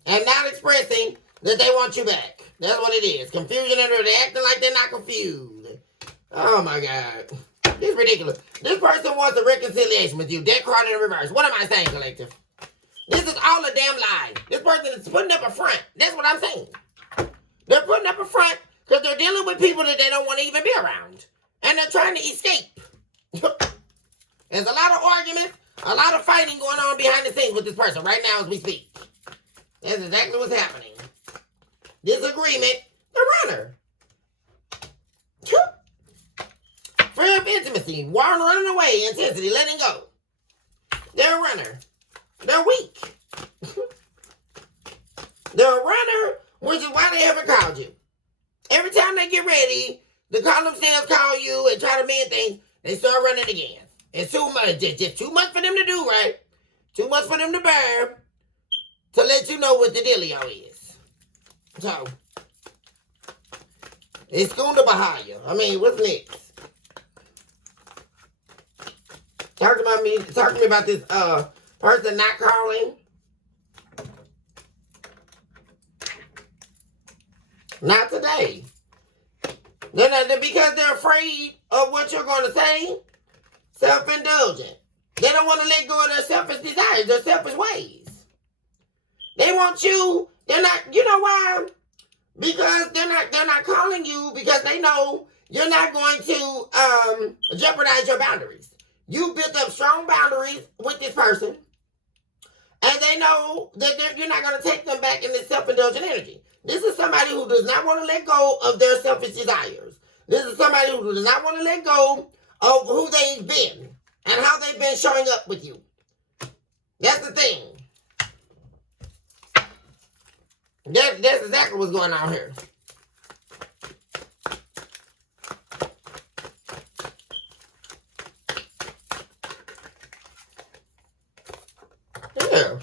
And not expressing that they want you back. That's what it is. Confusion, and they're acting like they're not confused. Oh my God. This is ridiculous. This person wants a reconciliation with you. Dead card in reverse. What am I saying, collective? This is all a damn lie. This person is putting up a front. That's what I'm saying. They're putting up a front because they're dealing with people that they don't want to even be around. And they're trying to escape. There's a lot of arguments, a lot of fighting going on behind the scenes with this person right now as we speak. That's exactly what's happening. Disagreement, the runner. Fear of intimacy, running away, intensity, letting go. They're a runner. They're weak. They're a runner, which is why they haven't called you. Every time they get ready to call themselves, call you, and try to mend things, they start running again. It's too much. Just too much for them to do, right? Too much for them to bear to let you know what the dealio is. So, it's going to Bahia. I mean, what's next? Talk to me about this person not calling. Not today. They're not, because they're afraid of what you're going to say. Self-indulgent. They don't want to let go of their selfish desires, their selfish ways. They want you. They're not. You know why? Because they're not calling you because they know you're not going to jeopardize your boundaries. You built up strong boundaries with this person, and they know that you're not going to take them back in this self-indulgent energy. This is somebody who does not want to let go of their selfish desires. This is somebody who does not want to let go of who they've been and how they've been showing up with you. That's the thing. That's exactly what's going on here. Yeah.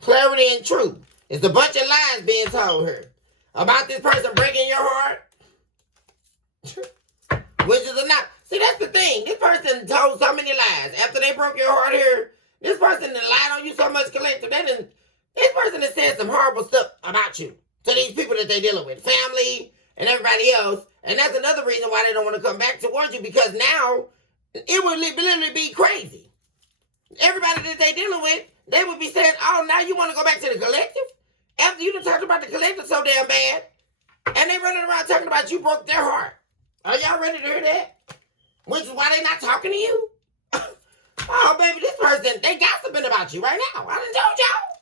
Clarity and truth. It's a bunch of lies being told here. About this person breaking your heart. Which is a not. See, that's the thing. This person told so many lies. After they broke your heart here, this person that lied on you so much, Collective, this person has said some horrible stuff about you to these people that they're dealing with, family and everybody else. And that's another reason why they don't want to come back towards you, because now it would literally be crazy. Everybody that they're dealing with, they would be saying, oh, now you want to go back to the Collective? After you done talked about the Collective so damn bad, and they running around talking about you broke their heart. Are y'all ready to hear that? Which is why they not talking to you? Oh, baby, this person, they gossiping about you right now. I done told y'all.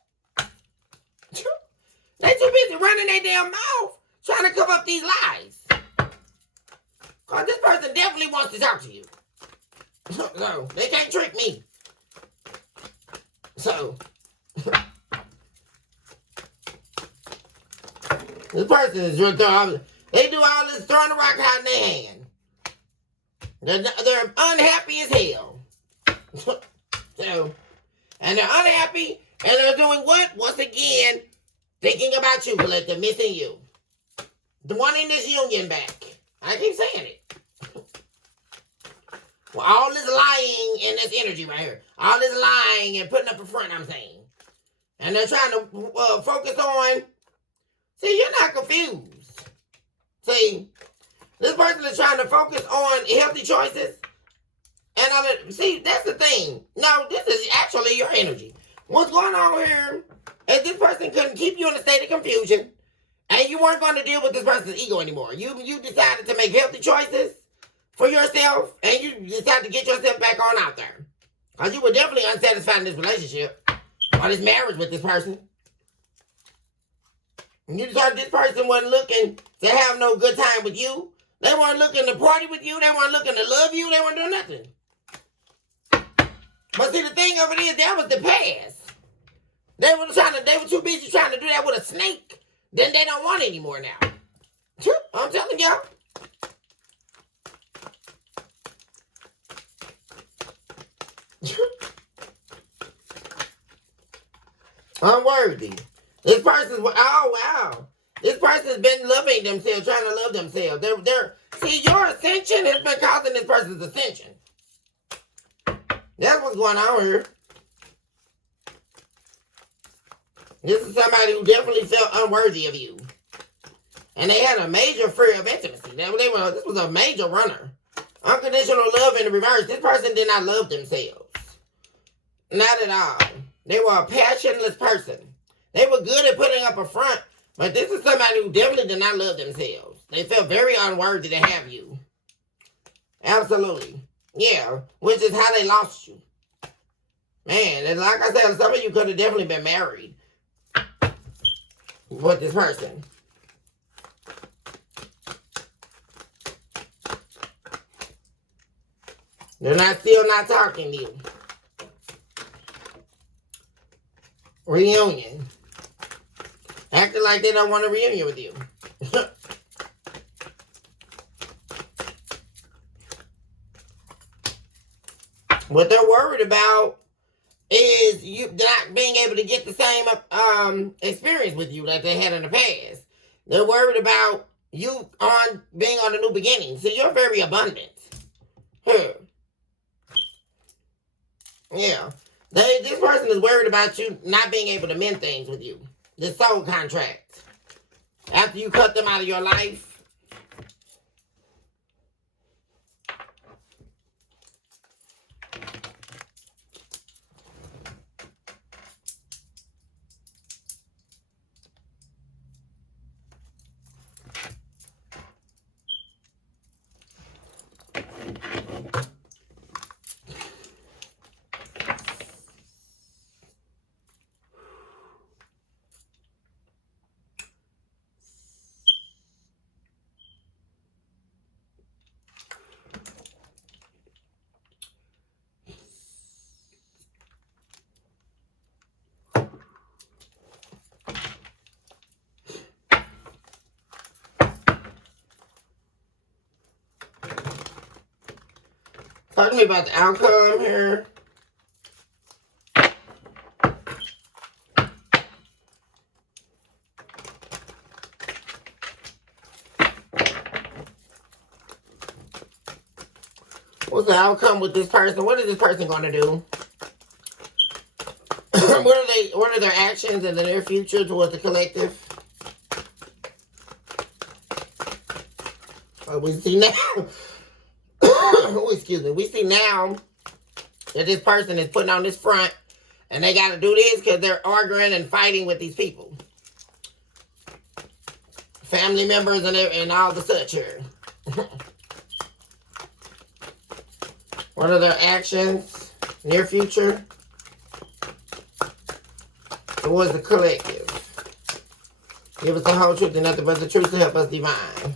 They too busy running their damn mouth trying to cover up these lies. Because this person definitely wants to talk to you. So, they can't trick me. So, this person is they do all this throwing the rock out in their hand. They're unhappy as hell. So, and they're unhappy, and they're doing what? Once again, thinking about you, Collective, missing you. The one in this union back. I keep saying it. Well, all this lying in this energy right here. All this lying and putting up a front, I'm saying. And they're trying to focus on. See, you're not confused. See, this person is trying to focus on healthy choices. And see, that's the thing. No, this is actually your energy. What's going on here is this person couldn't keep you in a state of confusion. And you weren't going to deal with this person's ego anymore. You decided to make healthy choices for yourself. And you decided to get yourself back on out there. Because you were definitely unsatisfied in this relationship. Or this marriage with this person. And you decided this person wasn't looking to have no good time with you. They weren't looking to party with you. They weren't looking to love you. They weren't doing nothing. But see, the thing of it is, that was the past. They were too busy trying to do that with a snake. Then they don't want it anymore now. I'm telling y'all. Unworthy. This person's, oh wow. This person's been loving themselves, trying to love themselves. See, your ascension has been causing this person's ascension. That's what's going on here. This is somebody who definitely felt unworthy of you. And they had a major fear of intimacy. This was a major runner. Unconditional love in the reverse. This person did not love themselves. Not at all. They were a passionless person. They were good at putting up a front, but this is somebody who definitely did not love themselves. They felt very unworthy to have you. Absolutely. Yeah, which is how they lost you. Man, and like I said, some of you could have definitely been married with this person. They're still not talking to you. Reunion. Acting like they don't want a reunion with you. What they're worried about is you not being able to get the same experience with you that they had in the past. They're worried about you being on a new beginning. So you're very abundant. Yeah. This person is worried about you not being able to mend things with you. The soul contract. After you cut them out of your life. Talk to me about the outcome here. What's the outcome with this person? What is this person going to do? What are their actions in the near future towards the collective? We see now. Oh, excuse me. We see now that this person is putting on this front, and they got to do this because they're arguing and fighting with these people, family members, and all the such here. What are their actions, near future, towards the collective? Give us the whole truth and nothing but the truth to help us divine.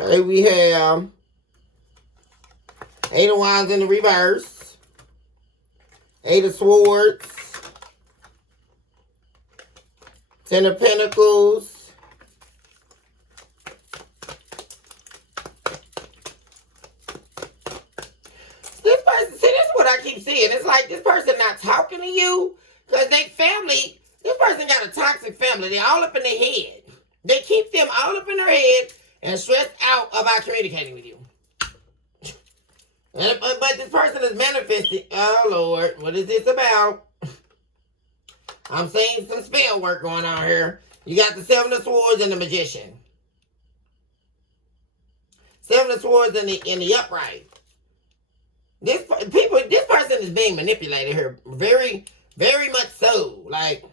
Okay, we have 8 of Wands in the reverse, 8 of Swords, 10 of Pentacles, this person, see, this is what I keep seeing. It's like this person not talking to you because they family, this person got a toxic family. They're all up in their head. They keep them all up in their head and stressed out about communicating with you. But this person is manifesting. Oh, Lord, what is this about? I'm seeing some spell work going on here. You got the 7 of Swords and the Magician. 7 of Swords in the upright. This person is being manipulated here, very, very much so. Like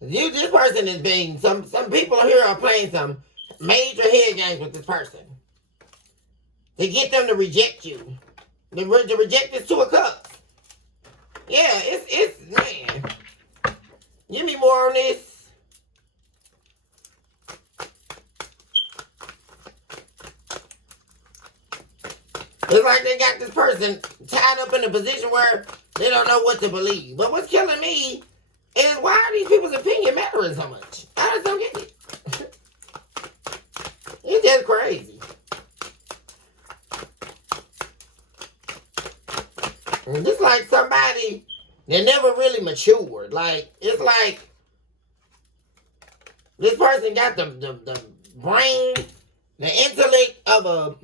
this person is being some people here are playing some major head games with this person to get them to reject you. To reject this 2 of Cups. Yeah, it's man. Give me more on this. It's like they got this person tied up in a position where they don't know what to believe. But what's killing me is why are these people's opinion mattering so much? I just don't get it. It's just crazy. And just like somebody that never really matured. Like, it's like this person got the brain, the intellect of a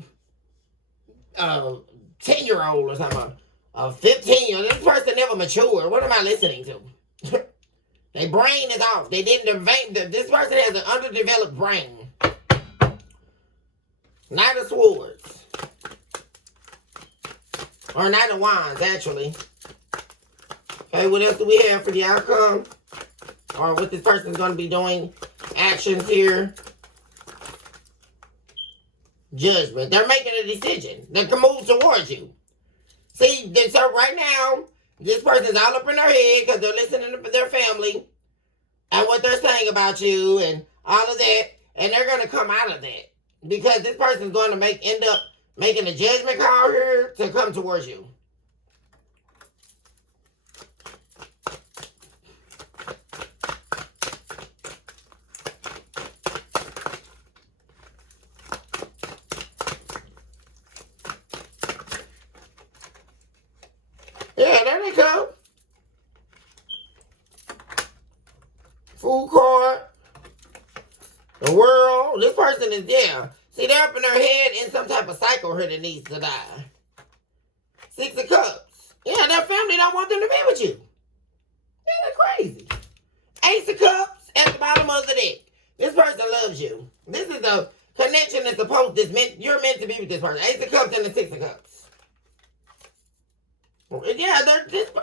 10-year-old or something, a 15-year-old. This person never matured. What am I listening to? Their brain is off. They didn't this person has an underdeveloped brain. Knight of Swords. Or Knight of Wands, actually. Okay, what else do we have for the outcome? Or what this person is going to be doing? Actions here. Judgment. They're making a decision. They can move towards you. See, so right now, this person's all up in their head because they're listening to their family and what they're saying about you and all of that. And they're going to come out of that. Because this person's going to end up making a judgment call here to come towards you. Yeah, there they come. Fool card. The world. This person is there. See, they're up in their head in some type of cycle here that needs to die. 6 of Cups. Yeah, their family don't want them to be with you. Isn't crazy? Ace of Cups at the bottom of the deck. This person loves you. This is a connection that's supposed, you're meant to be with this person. Ace of Cups and the Six of Cups. Yeah,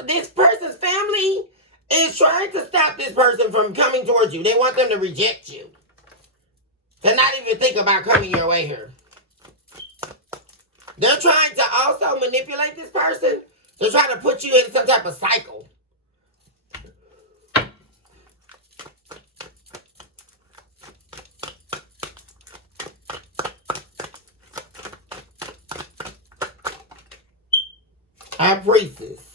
this person's family is trying to stop this person from coming towards you. They want them to reject you. To not even think about coming your way here. They're trying to also manipulate this person to try to put you in some type of cycle. High Priestess.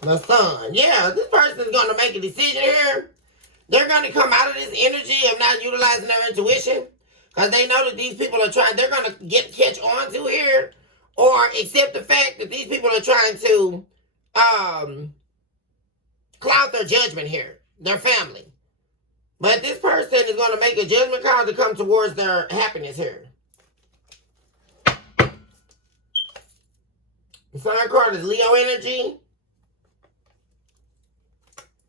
The Sun. Yeah, this person is going to make a decision here. They're going to come out of this energy of not utilizing their intuition. Because they know that these people are trying, they're going to catch on to here. Or accept the fact that these people are trying to cloud their judgment here. Their family. But this person is going to make a judgment call to come towards their happiness here. The Sun card is Leo energy.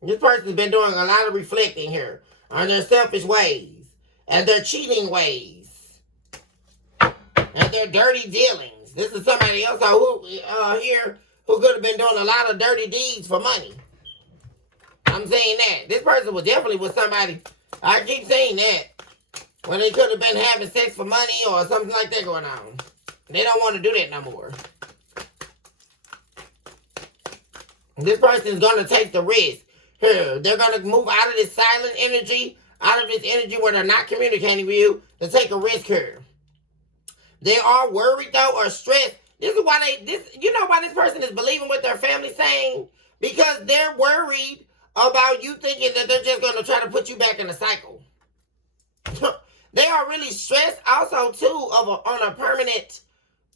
This person's been doing a lot of reflecting here on their selfish ways and their cheating ways and their dirty dealings. This is somebody else here who could have been doing a lot of dirty deeds for money. I'm saying that. This person was definitely with somebody, I keep saying that, when they could have been having sex for money or something like that going on. They don't want to do that no more. This person is going to take the risk. Here, they're going to move out of this silent energy, out of this energy where they're not communicating with you, to take a risk here. They are worried though or stressed. This is why you know why this person is believing what their family's saying? Because they're worried about you thinking that they're just going to try to put you back in a cycle. They are really stressed also too on a permanent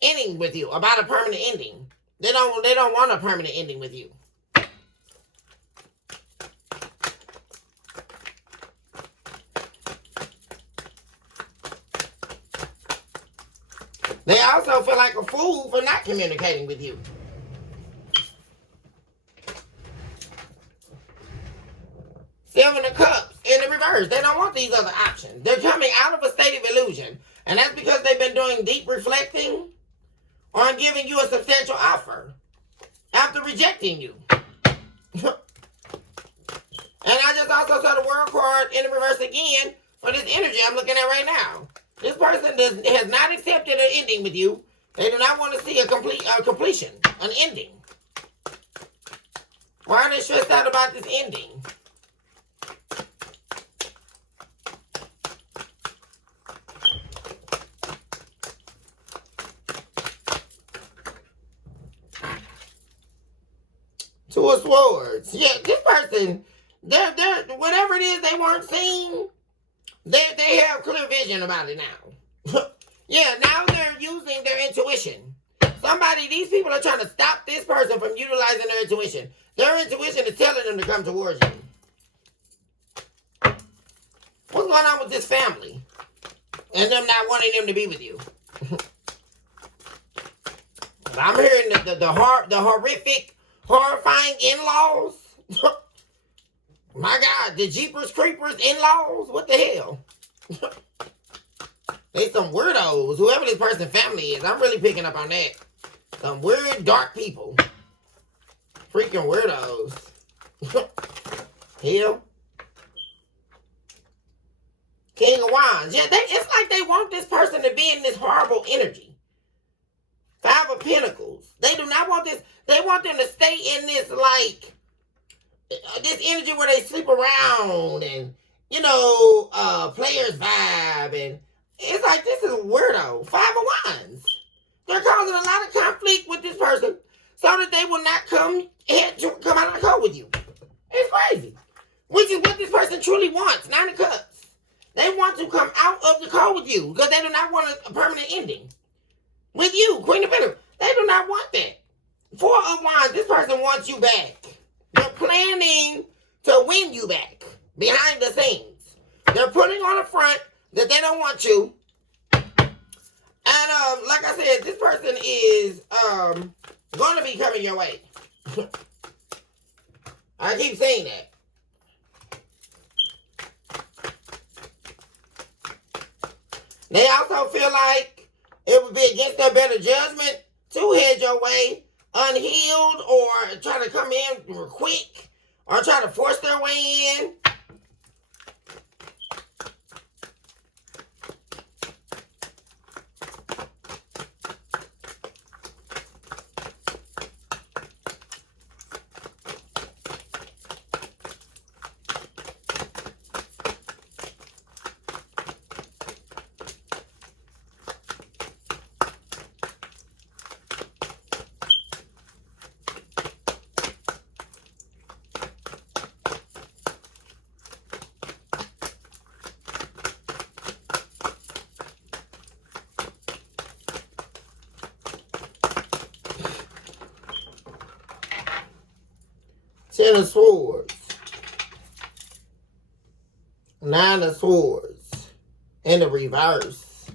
ending with you, about a permanent ending. They don't want a permanent ending with you. They also feel like a fool for not communicating with you. Seven of Cups in the reverse. They don't want these other options. They're coming out of a state of illusion. And that's because they've been doing deep reflecting on giving you a substantial offer after rejecting you. And I just also saw the World card in the reverse again for this energy I'm looking at right now. This person has not accepted an ending with you. They do not want to see a completion, an ending. Why are they stressed out about this ending? Two of Swords. Yeah, this person, they're whatever it is they weren't seeing, they have clear vision about it now. Yeah, now they're using their intuition. These people are trying to stop this person from utilizing their intuition. Their intuition is telling them to come towards you. What's going on with this family? And them not wanting them to be with you. I'm hearing the horrific, horrifying in-laws. My God, the Jeepers Creepers in-laws? What the hell? They some weirdos. Whoever this person's family is, I'm really picking up on that. Some weird, dark people. Freaking weirdos. Hell. King of Wands. Yeah, it's like they want this person to be in this horrible energy. Five of Pentacles. They do not want this. They want them to stay in this, like, this energy where they sleep around and, you know, players vibe. And it's like, this is weirdo. Five of Wands. They're causing a lot of conflict with this person so that they will not come out of the code with you. It's crazy. Which is what this person truly wants. Nine of Cups. They want to come out of the code with you because they do not want a permanent ending. With you, Queen of Pentacles. They do not want that. Four of Wands, this person wants you back. They're planning to win you back behind the scenes. They're putting on a front, that they don't want you. And like I said, this person is going to be coming your way. I keep saying that. They also feel like it would be against their better judgment to head your way unhealed, or try to come in quick, or try to force their way in. Ten of Swords. Nine of Swords. In the reverse.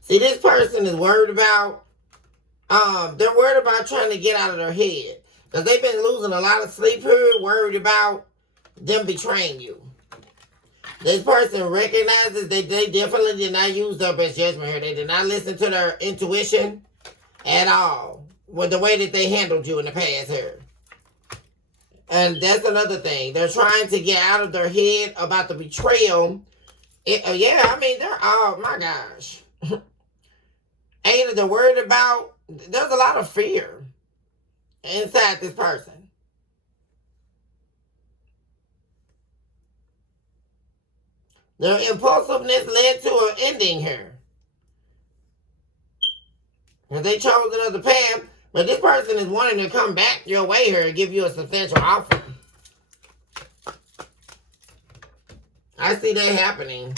See, this person is worried about, they're worried about trying to get out of their head. Because they've been losing a lot of sleep here, worried about them betraying you. This person recognizes that they definitely did not use their best judgment here. They did not listen to their intuition at all with the way that they handled you in the past here. And that's another thing. They're trying to get out of their head about the betrayal. Yeah, I mean, oh my gosh. Ain't they're worried about, there's a lot of fear inside this person. Their impulsiveness led to an ending here. Because they chose another path, but this person is wanting to come back your way here and give you a substantial offer. I see that happening.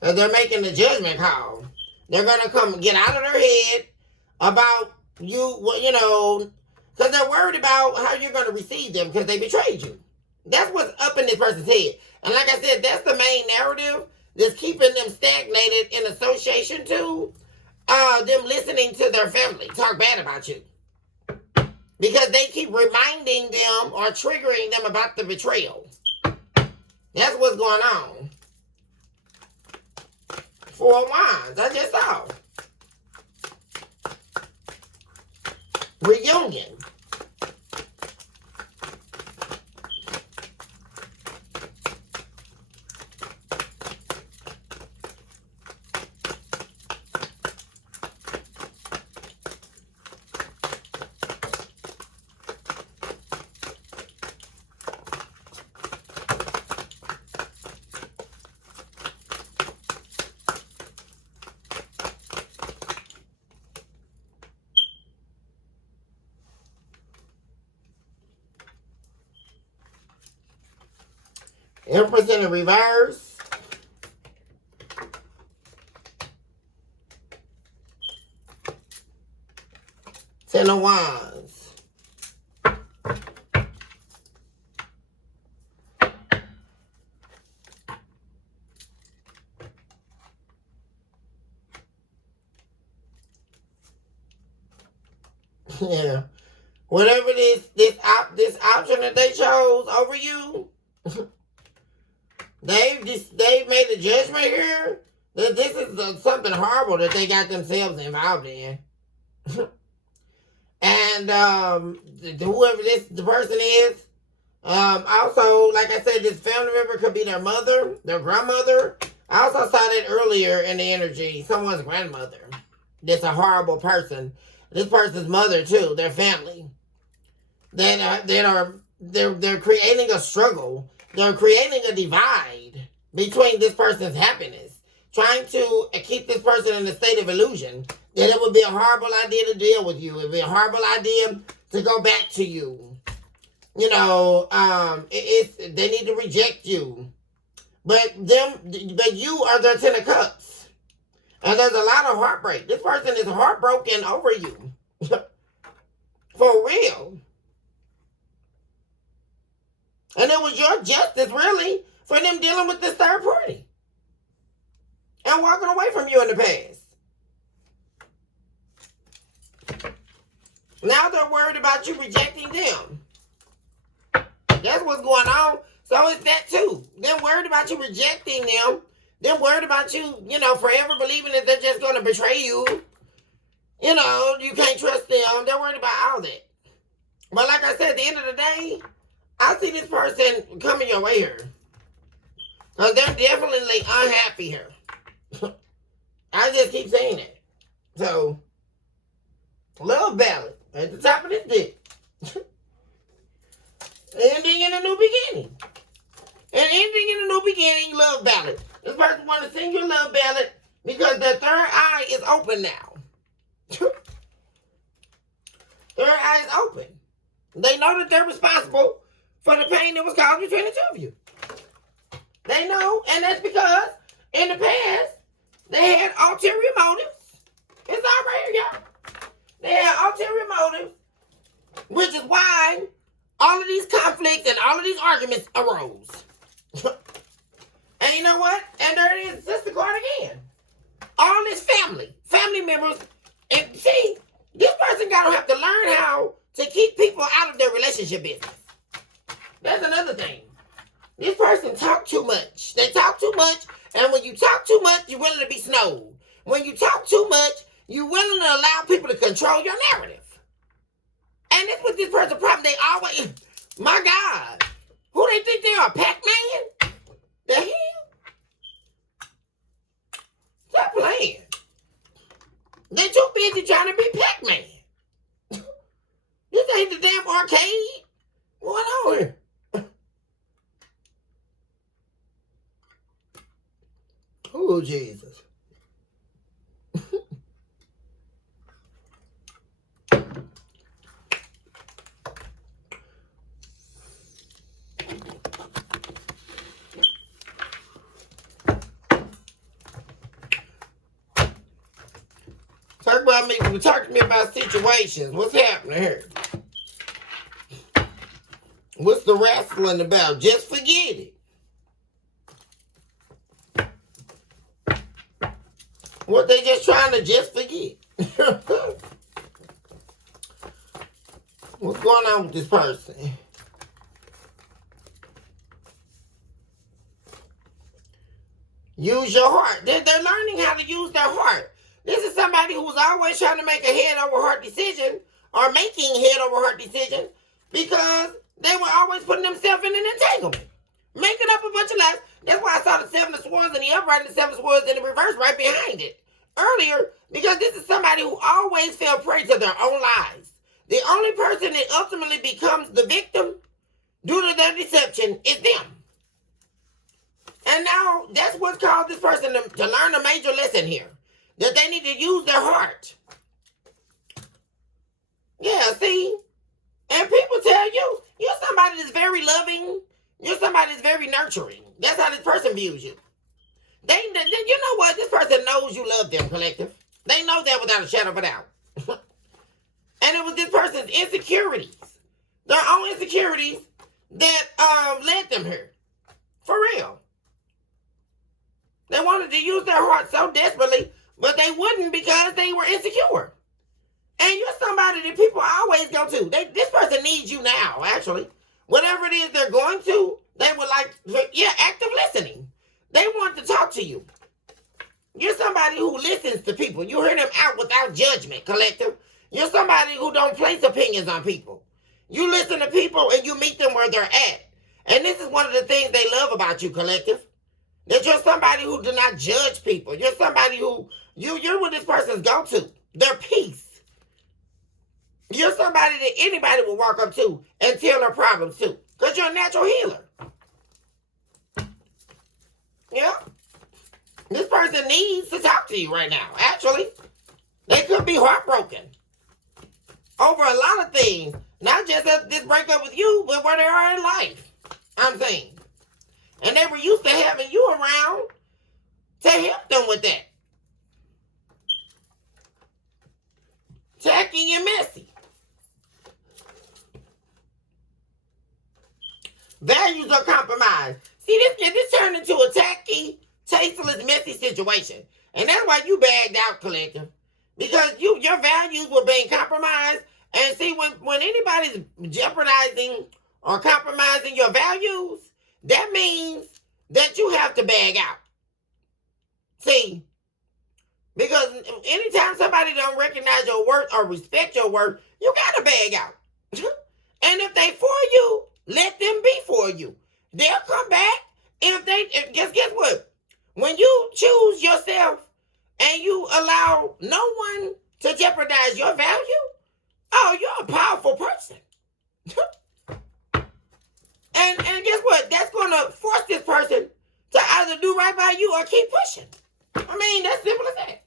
Because they're making the judgment call. They're going to come get out of their head about you, you know, because they're worried about how you're going to receive them because they betrayed you. That's what's up in this person's head. And like I said, that's the main narrative that's keeping them stagnated in association to them listening to their family talk bad about you. Because they keep reminding them or triggering them about the betrayal. That's what's going on. Four of Wands, I just saw. Reunion. Empress in the reverse. Ten of Wands. Yeah. Whatever this option that they chose over you, they've made a judgment here that this is something horrible that they got themselves involved in. And whoever the person is, also, like I said, this family member could be their mother, their grandmother. I also saw that earlier in the energy, someone's grandmother. That's a horrible person. This person's mother too, their family. They're creating a struggle. They're creating a divide between this person's happiness, trying to keep this person in a state of illusion that it would be a horrible idea to deal with you. It would be a horrible idea to go back to you. You know, they need to reject you. But you are their Ten of Cups. And there's a lot of heartbreak. This person is heartbroken over you. For real. And it was your justice, really, for them dealing with this third party and walking away from you in the past. Now they're worried about you rejecting them. That's what's going on. So it's that too. They're worried about you rejecting them. They're worried about you, forever believing that they're just going to betray you. You can't trust them. They're worried about all that. But like I said, at the end of the day, I see this person coming your way here. Because they're definitely unhappy here. I just keep saying that. So, love ballad at the top of this dick. Ending in a new beginning. And ending in a new beginning, love ballad. This person wants to sing your love ballad because their third eye is open now. Third eye is open. They know that they're responsible for the pain that was caused between the two of you. They know, and that's because in the past, they had ulterior motives. It's all right here, y'all. They had ulterior motives, which is why all of these conflicts and all of these arguments arose. And you know what? And there it is, sister card again. All this family members, and see, this person gotta have to learn how to keep people out of their relationship business. That's another thing. This person talk too much. They talk too much, and when you talk too much, you're willing to be snowed. When you talk too much, you're willing to allow people to control your narrative. And that's what this person's problem. They always, my God, who they think they are, Pac-Man? The hell? Stop playing. They too busy trying to be Pac-Man. This ain't the damn arcade. What on here? Oh, Jesus. Talk to me about situations. What's happening here? What's the wrestling about? Just forget it. What they just trying to just forget? What's going on with this person? Use your heart. They're learning how to use their heart. This is somebody who's always trying to make a head-over-heart decision or making head-over-heart decision because they were always putting themselves in an entanglement, making up a bunch of lies. That's why I saw the Seven of Swords and the upright and the Seven of Swords in the reverse right behind it earlier, because this is somebody who always fell prey to their own lies. The only person that ultimately becomes the victim due to their deception is them. And now that's what's caused this person to learn a major lesson here. That they need to use their heart. Yeah, see? And people tell you, you're somebody that's very loving. You're somebody that's very nurturing. That's how this person views you. You know what? This person knows you love them, collective. They know that without a shadow of a doubt. And it was this person's insecurities. Their own insecurities that led them here. For real. They wanted to use their heart so desperately, but they wouldn't because they were insecure. And you're somebody that people always go to. This person needs you now, actually. Whatever it is they're going to, they would like, active listening. They want to talk to you. You're somebody who listens to people. You hear them out without judgment, collective. You're somebody who don't place opinions on people. You listen to people and you meet them where they're at. And this is one of the things they love about you, collective. That you're somebody who do not judge people. You're somebody who, you're what this person's go-to. Their peace. You're somebody that anybody will walk up to and tell their problems to. Because you're a natural healer. Yeah. This person needs to talk to you right now. Actually, they could be heartbroken over a lot of things. Not just this breakup with you, but where they are in life. I'm saying. And they were used to having you around to help them with that. Tacky and messy. Values are compromised. See, this turned into a tacky, tasteless, messy situation. And that's why you bagged out, collective. Because your values were being compromised. And see, when anybody's jeopardizing or compromising your values, that means that you have to bag out. See, because anytime somebody don't recognize your worth or respect your worth, you gotta bag out. And if they for you, let them be for you. They'll come back. Guess what? When you choose yourself and you allow no one to jeopardize your value, oh, you're a powerful person. And guess what? That's gonna force this person to either do right by you or keep pushing. I mean, that's simple as that.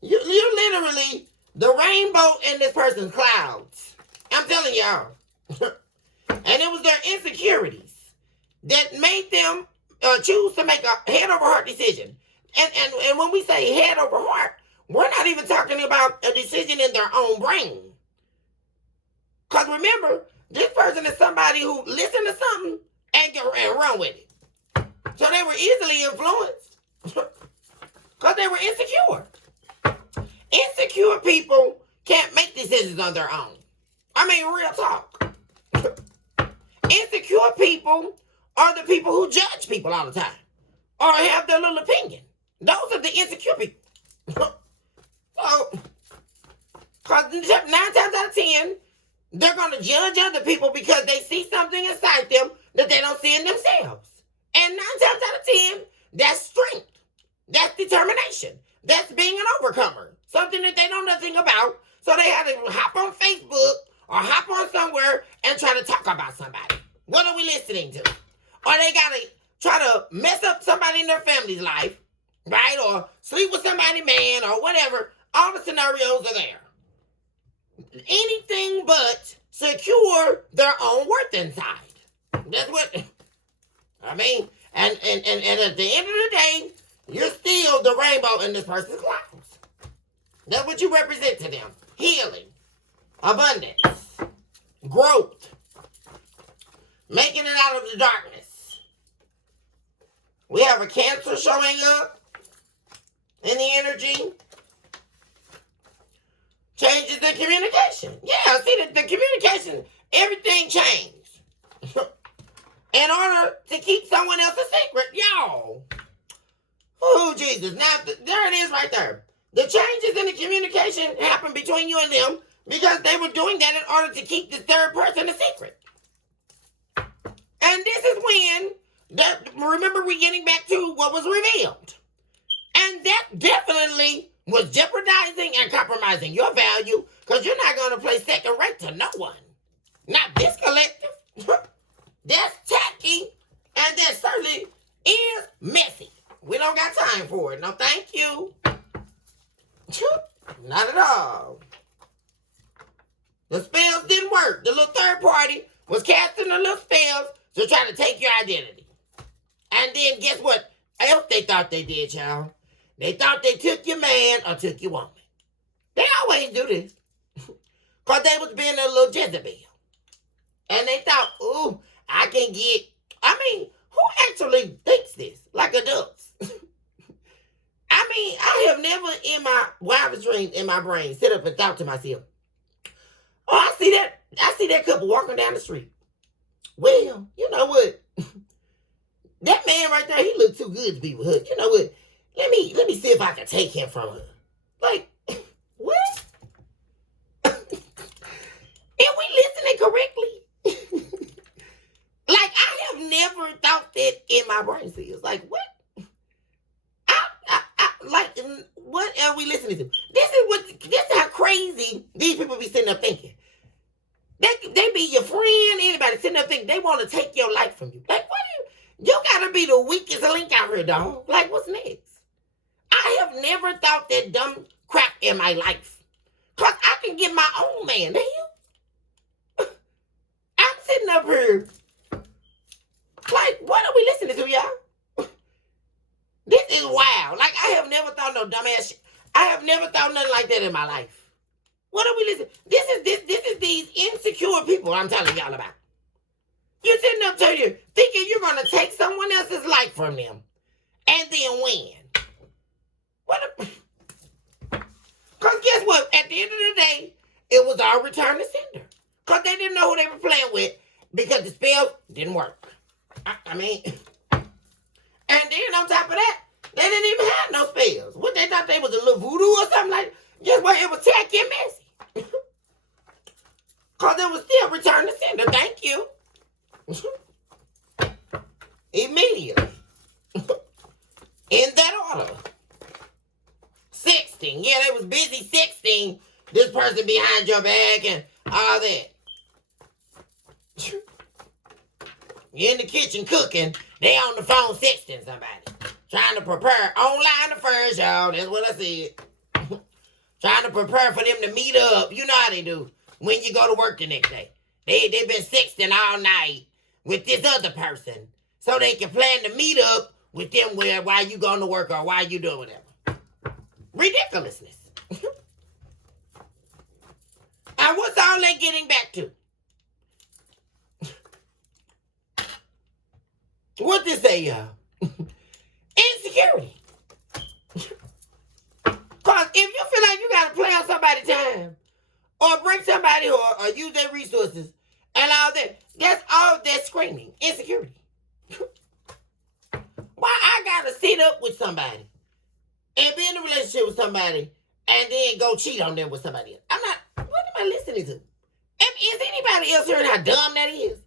You're literally the rainbow in this person's clouds. I'm telling y'all. And it was their insecurities that made them choose to make a head over heart decision. And when we say head over heart, we're not even talking about a decision in their own brain. Because remember, this person is somebody who listened to something and run with it. So they were easily influenced because they were insecure. Insecure people can't make decisions on their own. I mean, real talk. Insecure people are the people who judge people all the time or have their little opinion. Those are the insecure people. So, because 9 times out of 10, they're going to judge other people because they see something inside them that they don't see in themselves. And 9 times out of 10, that's strength. That's determination. That's being an overcomer. Something that they know nothing about. So they have to hop on Facebook or hop on somewhere and try to talk about somebody. What are we listening to? Or they got to try to mess up somebody in their family's life, right? Or sleep with somebody, man, or whatever. All the scenarios are there. Anything but secure their own worth inside. That's what, I mean, and at the end of the day, you're still the rainbow in this person's clouds. That's what you represent to them. Healing, abundance, growth, making it out of the darkness. We have a Cancer showing up in the energy. Changes in communication. Yeah, see, the communication, everything changed. In order to keep someone else a secret, y'all. Oh, Jesus. Now, there it is right there. The changes in the communication happened between you and them because they were doing that in order to keep the third person a secret. And this is when, remember we're getting back to what was revealed. And that definitely was jeopardizing and compromising your value because you're not going to play second rate to no one. Not this collective. That's tacky and that certainly is messy. We don't got time for it. No, thank you. Not at all. The spells didn't work. The little third party was casting the little spells to try to take your identity. And then guess what else they thought they did, y'all? They thought they took your man or took your woman. They always do this. Because they was being a little Jezebel. And they thought, ooh, I can get... I mean, who actually thinks this? Like adults. I mean, I have never in my wildest dreams in my brain sit up and thought to myself, oh, I see that couple walking down the street. Well, you know what? That man right there, he looked too good to be with her. You know what? Let me see if I can take him from her. Like, what? Am we listening correctly? Like, I have never thought that in my brain cells. Like, what? Like, what are we listening to? This is how crazy these people be sitting up thinking. They be your friend, anybody sitting up thinking they want to take your life from you. Like, what? You gotta be the weakest link out here, dog. Like, what's next? I have never thought that dumb crap in my life. Because I can get my own man. I'm sitting up here. Like, what are we listening to, y'all? This is wild. Like, I have never thought no dumbass shit. I have never thought nothing like that in my life. What are we listening? This is these insecure people I'm telling y'all about. You're sitting up there thinking you're going to take someone else's life from them and then win. Because guess what? At the end of the day, it was our return to sender. Because they didn't know who they were playing with because the spell didn't work. I mean, and then on top of that, they didn't even have no spells. What, they thought they was a little voodoo or something like that? Guess what? It was tacky and messy. Because it was still return to sender. Thank you. Immediately. In that order. Sexting. Yeah, they was busy sexting this person behind your back and all that. You're in the kitchen cooking. They on the phone sexting somebody. Trying to prepare. Online affairs, y'all. That's what I said. Trying to prepare for them to meet up. You know how they do when you go to work the next day. They been sexting all night with this other person so they can plan to meet up with them while you going to work or while you doing whatever. Ridiculousness. And what's all that getting back to? What this say, y'all? Insecurity. Because if you feel like you got to play on somebody's time or break somebody or use their resources and all that, that's all that screaming. Insecurity. Why I got to sit up with somebody and be in a relationship with somebody and then go cheat on them with somebody else? I'm not, what am I listening to? Is anybody else hearing how dumb that is?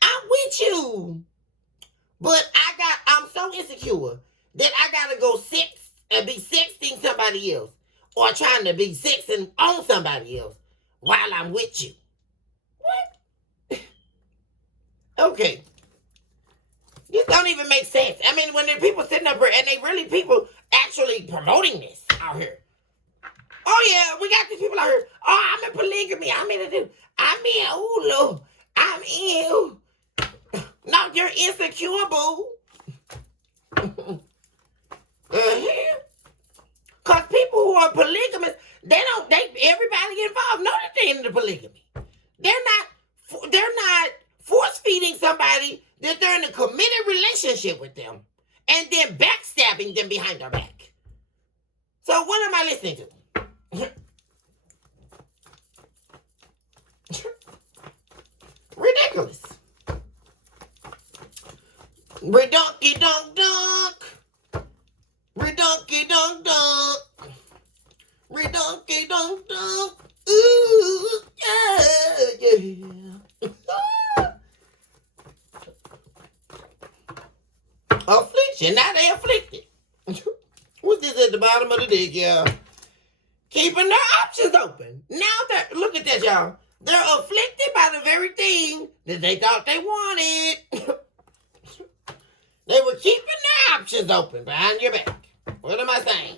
I'm with you. But I'm so insecure that I gotta go be sexting somebody else or trying to be sexting on somebody else while I'm with you. What? Okay. This don't even make sense. I mean, when there are people sitting up here and they really people actually promoting this out here. Oh yeah, we got these people out here. Oh, I'm in polygamy. I'm in oh Lord. I'm in. No, you're insecure, boo. Because people who are polygamous, everybody involved know that they're into polygamy. They're not force feeding somebody that they're in a committed relationship with them and then backstabbing them behind their back. So what am I listening to? Ridiculous. Redunky dunk dunk. Redunky dunk dunk. Redunky dunk dunk. Ooh, yeah. Affliction. Now they afflicted. What's this at the bottom of the deck, y'all? Keeping their options open. Now look at that, y'all. They're afflicted by the very thing that they thought they wanted. They were keeping their options open behind your back. What am I saying?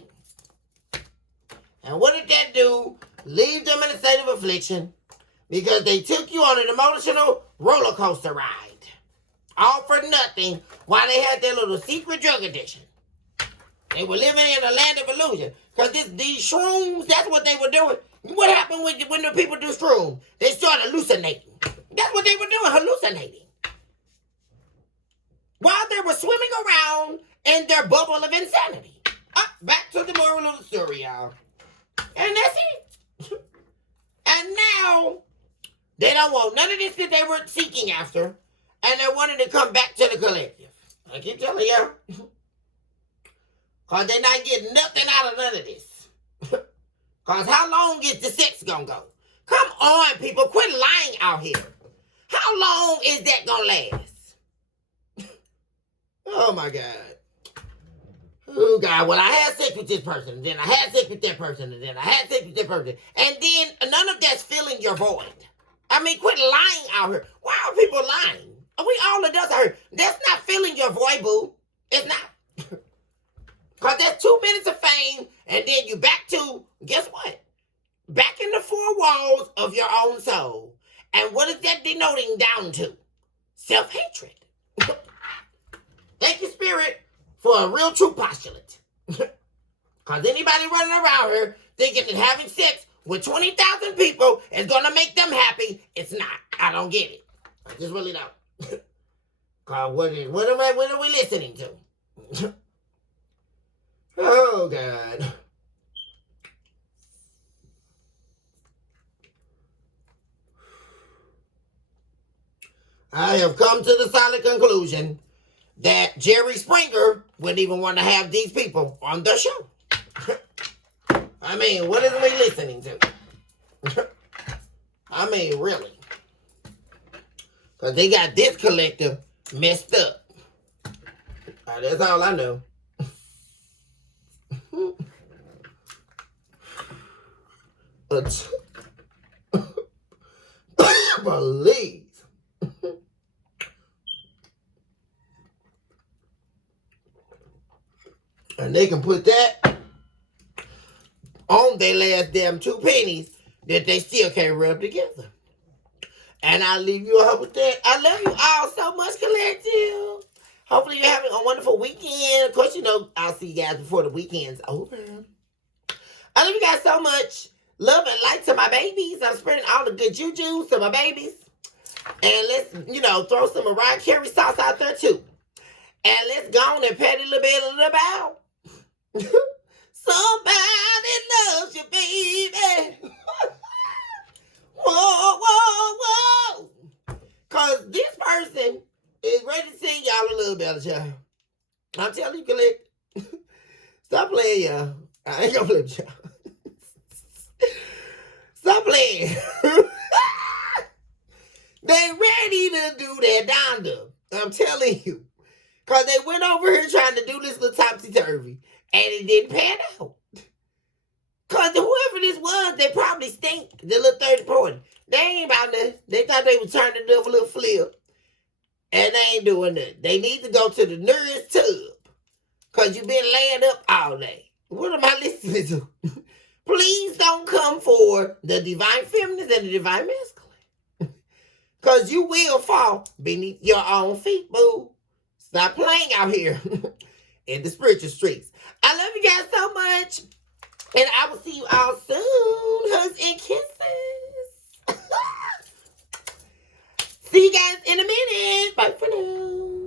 And what did that do? Leave them in a state of affliction because they took you on an emotional roller coaster ride. All for nothing while they had their little secret drug addiction. They were living in a land of illusion. Because these shrooms, that's what they were doing. What happened when the people do shrooms? They started hallucinating. That's what they were doing, hallucinating. While they were swimming around in their bubble of insanity. Back to the moral of the story, y'all. And that's it. And now, they don't want none of this that they were seeking after. And they wanted to come back to the collective. I keep telling y'all. Because they're not getting nothing out of none of this. Because how long is the sex going to go? Come on, people. Quit lying out here. How long is that going to last? Oh, my God. Oh, God. Well, I had sex with this person. And then I had sex with that person. And then I had sex with that person. And then none of that's filling your void. I mean, quit lying out here. Why are people lying? We all adults out here. That's not filling your void, boo. It's not. Because that's 2 minutes of fame. And then you back to, guess what? Back in the four walls of your own soul. And what is that denoting down to? Self-hatred. Thank you, Spirit, for a real true postulate. Because anybody running around here thinking that having sex with 20,000 people is going to make them happy. It's not. I don't get it. I just really don't. Cause what are we listening to? Oh, God. I have come to the solid conclusion that Jerry Springer wouldn't even want to have these people on the show. I mean, what are we listening to? I mean, really. Because they got this collective messed up. That's all I know. Please. And they can put that on their last damn 2 pennies that they still can't rub together. And I'll leave you all with that. I love you all so much, collective. Hopefully you're having a wonderful weekend. Of course, I'll see you guys before the weekend's over. I love you guys so much. Love and light to my babies. I'm spreading all the good juju to my babies. And let's, throw some Mariah Carey sauce out there too. And let's go on and pat a little bit about. Somebody loves you, baby. Whoa, whoa, whoa. Because this person is ready to sing y'all a little better, child. I'm telling you, collect. Stop playing, y'all. I ain't gonna play with y'all. Stop playing. They ready to do that donda. I'm telling you. Because they went over here trying to do this little topsy-turvy. And it didn't pan out. Because whoever this was, they probably stink. The little 30 party. They ain't about nothing. They thought they would turn it up a little flip. And they ain't doing nothing. They need to go to the nearest tub. Because you've been laying up all day. What am I listening to? Please don't come for the divine feminine and the divine masculine. Because you will fall beneath your own feet, boo. Stop playing out here in the spiritual streets. I love you guys so much. And I will see you all soon. Hugs and kisses. See you guys in a minute. Bye for now.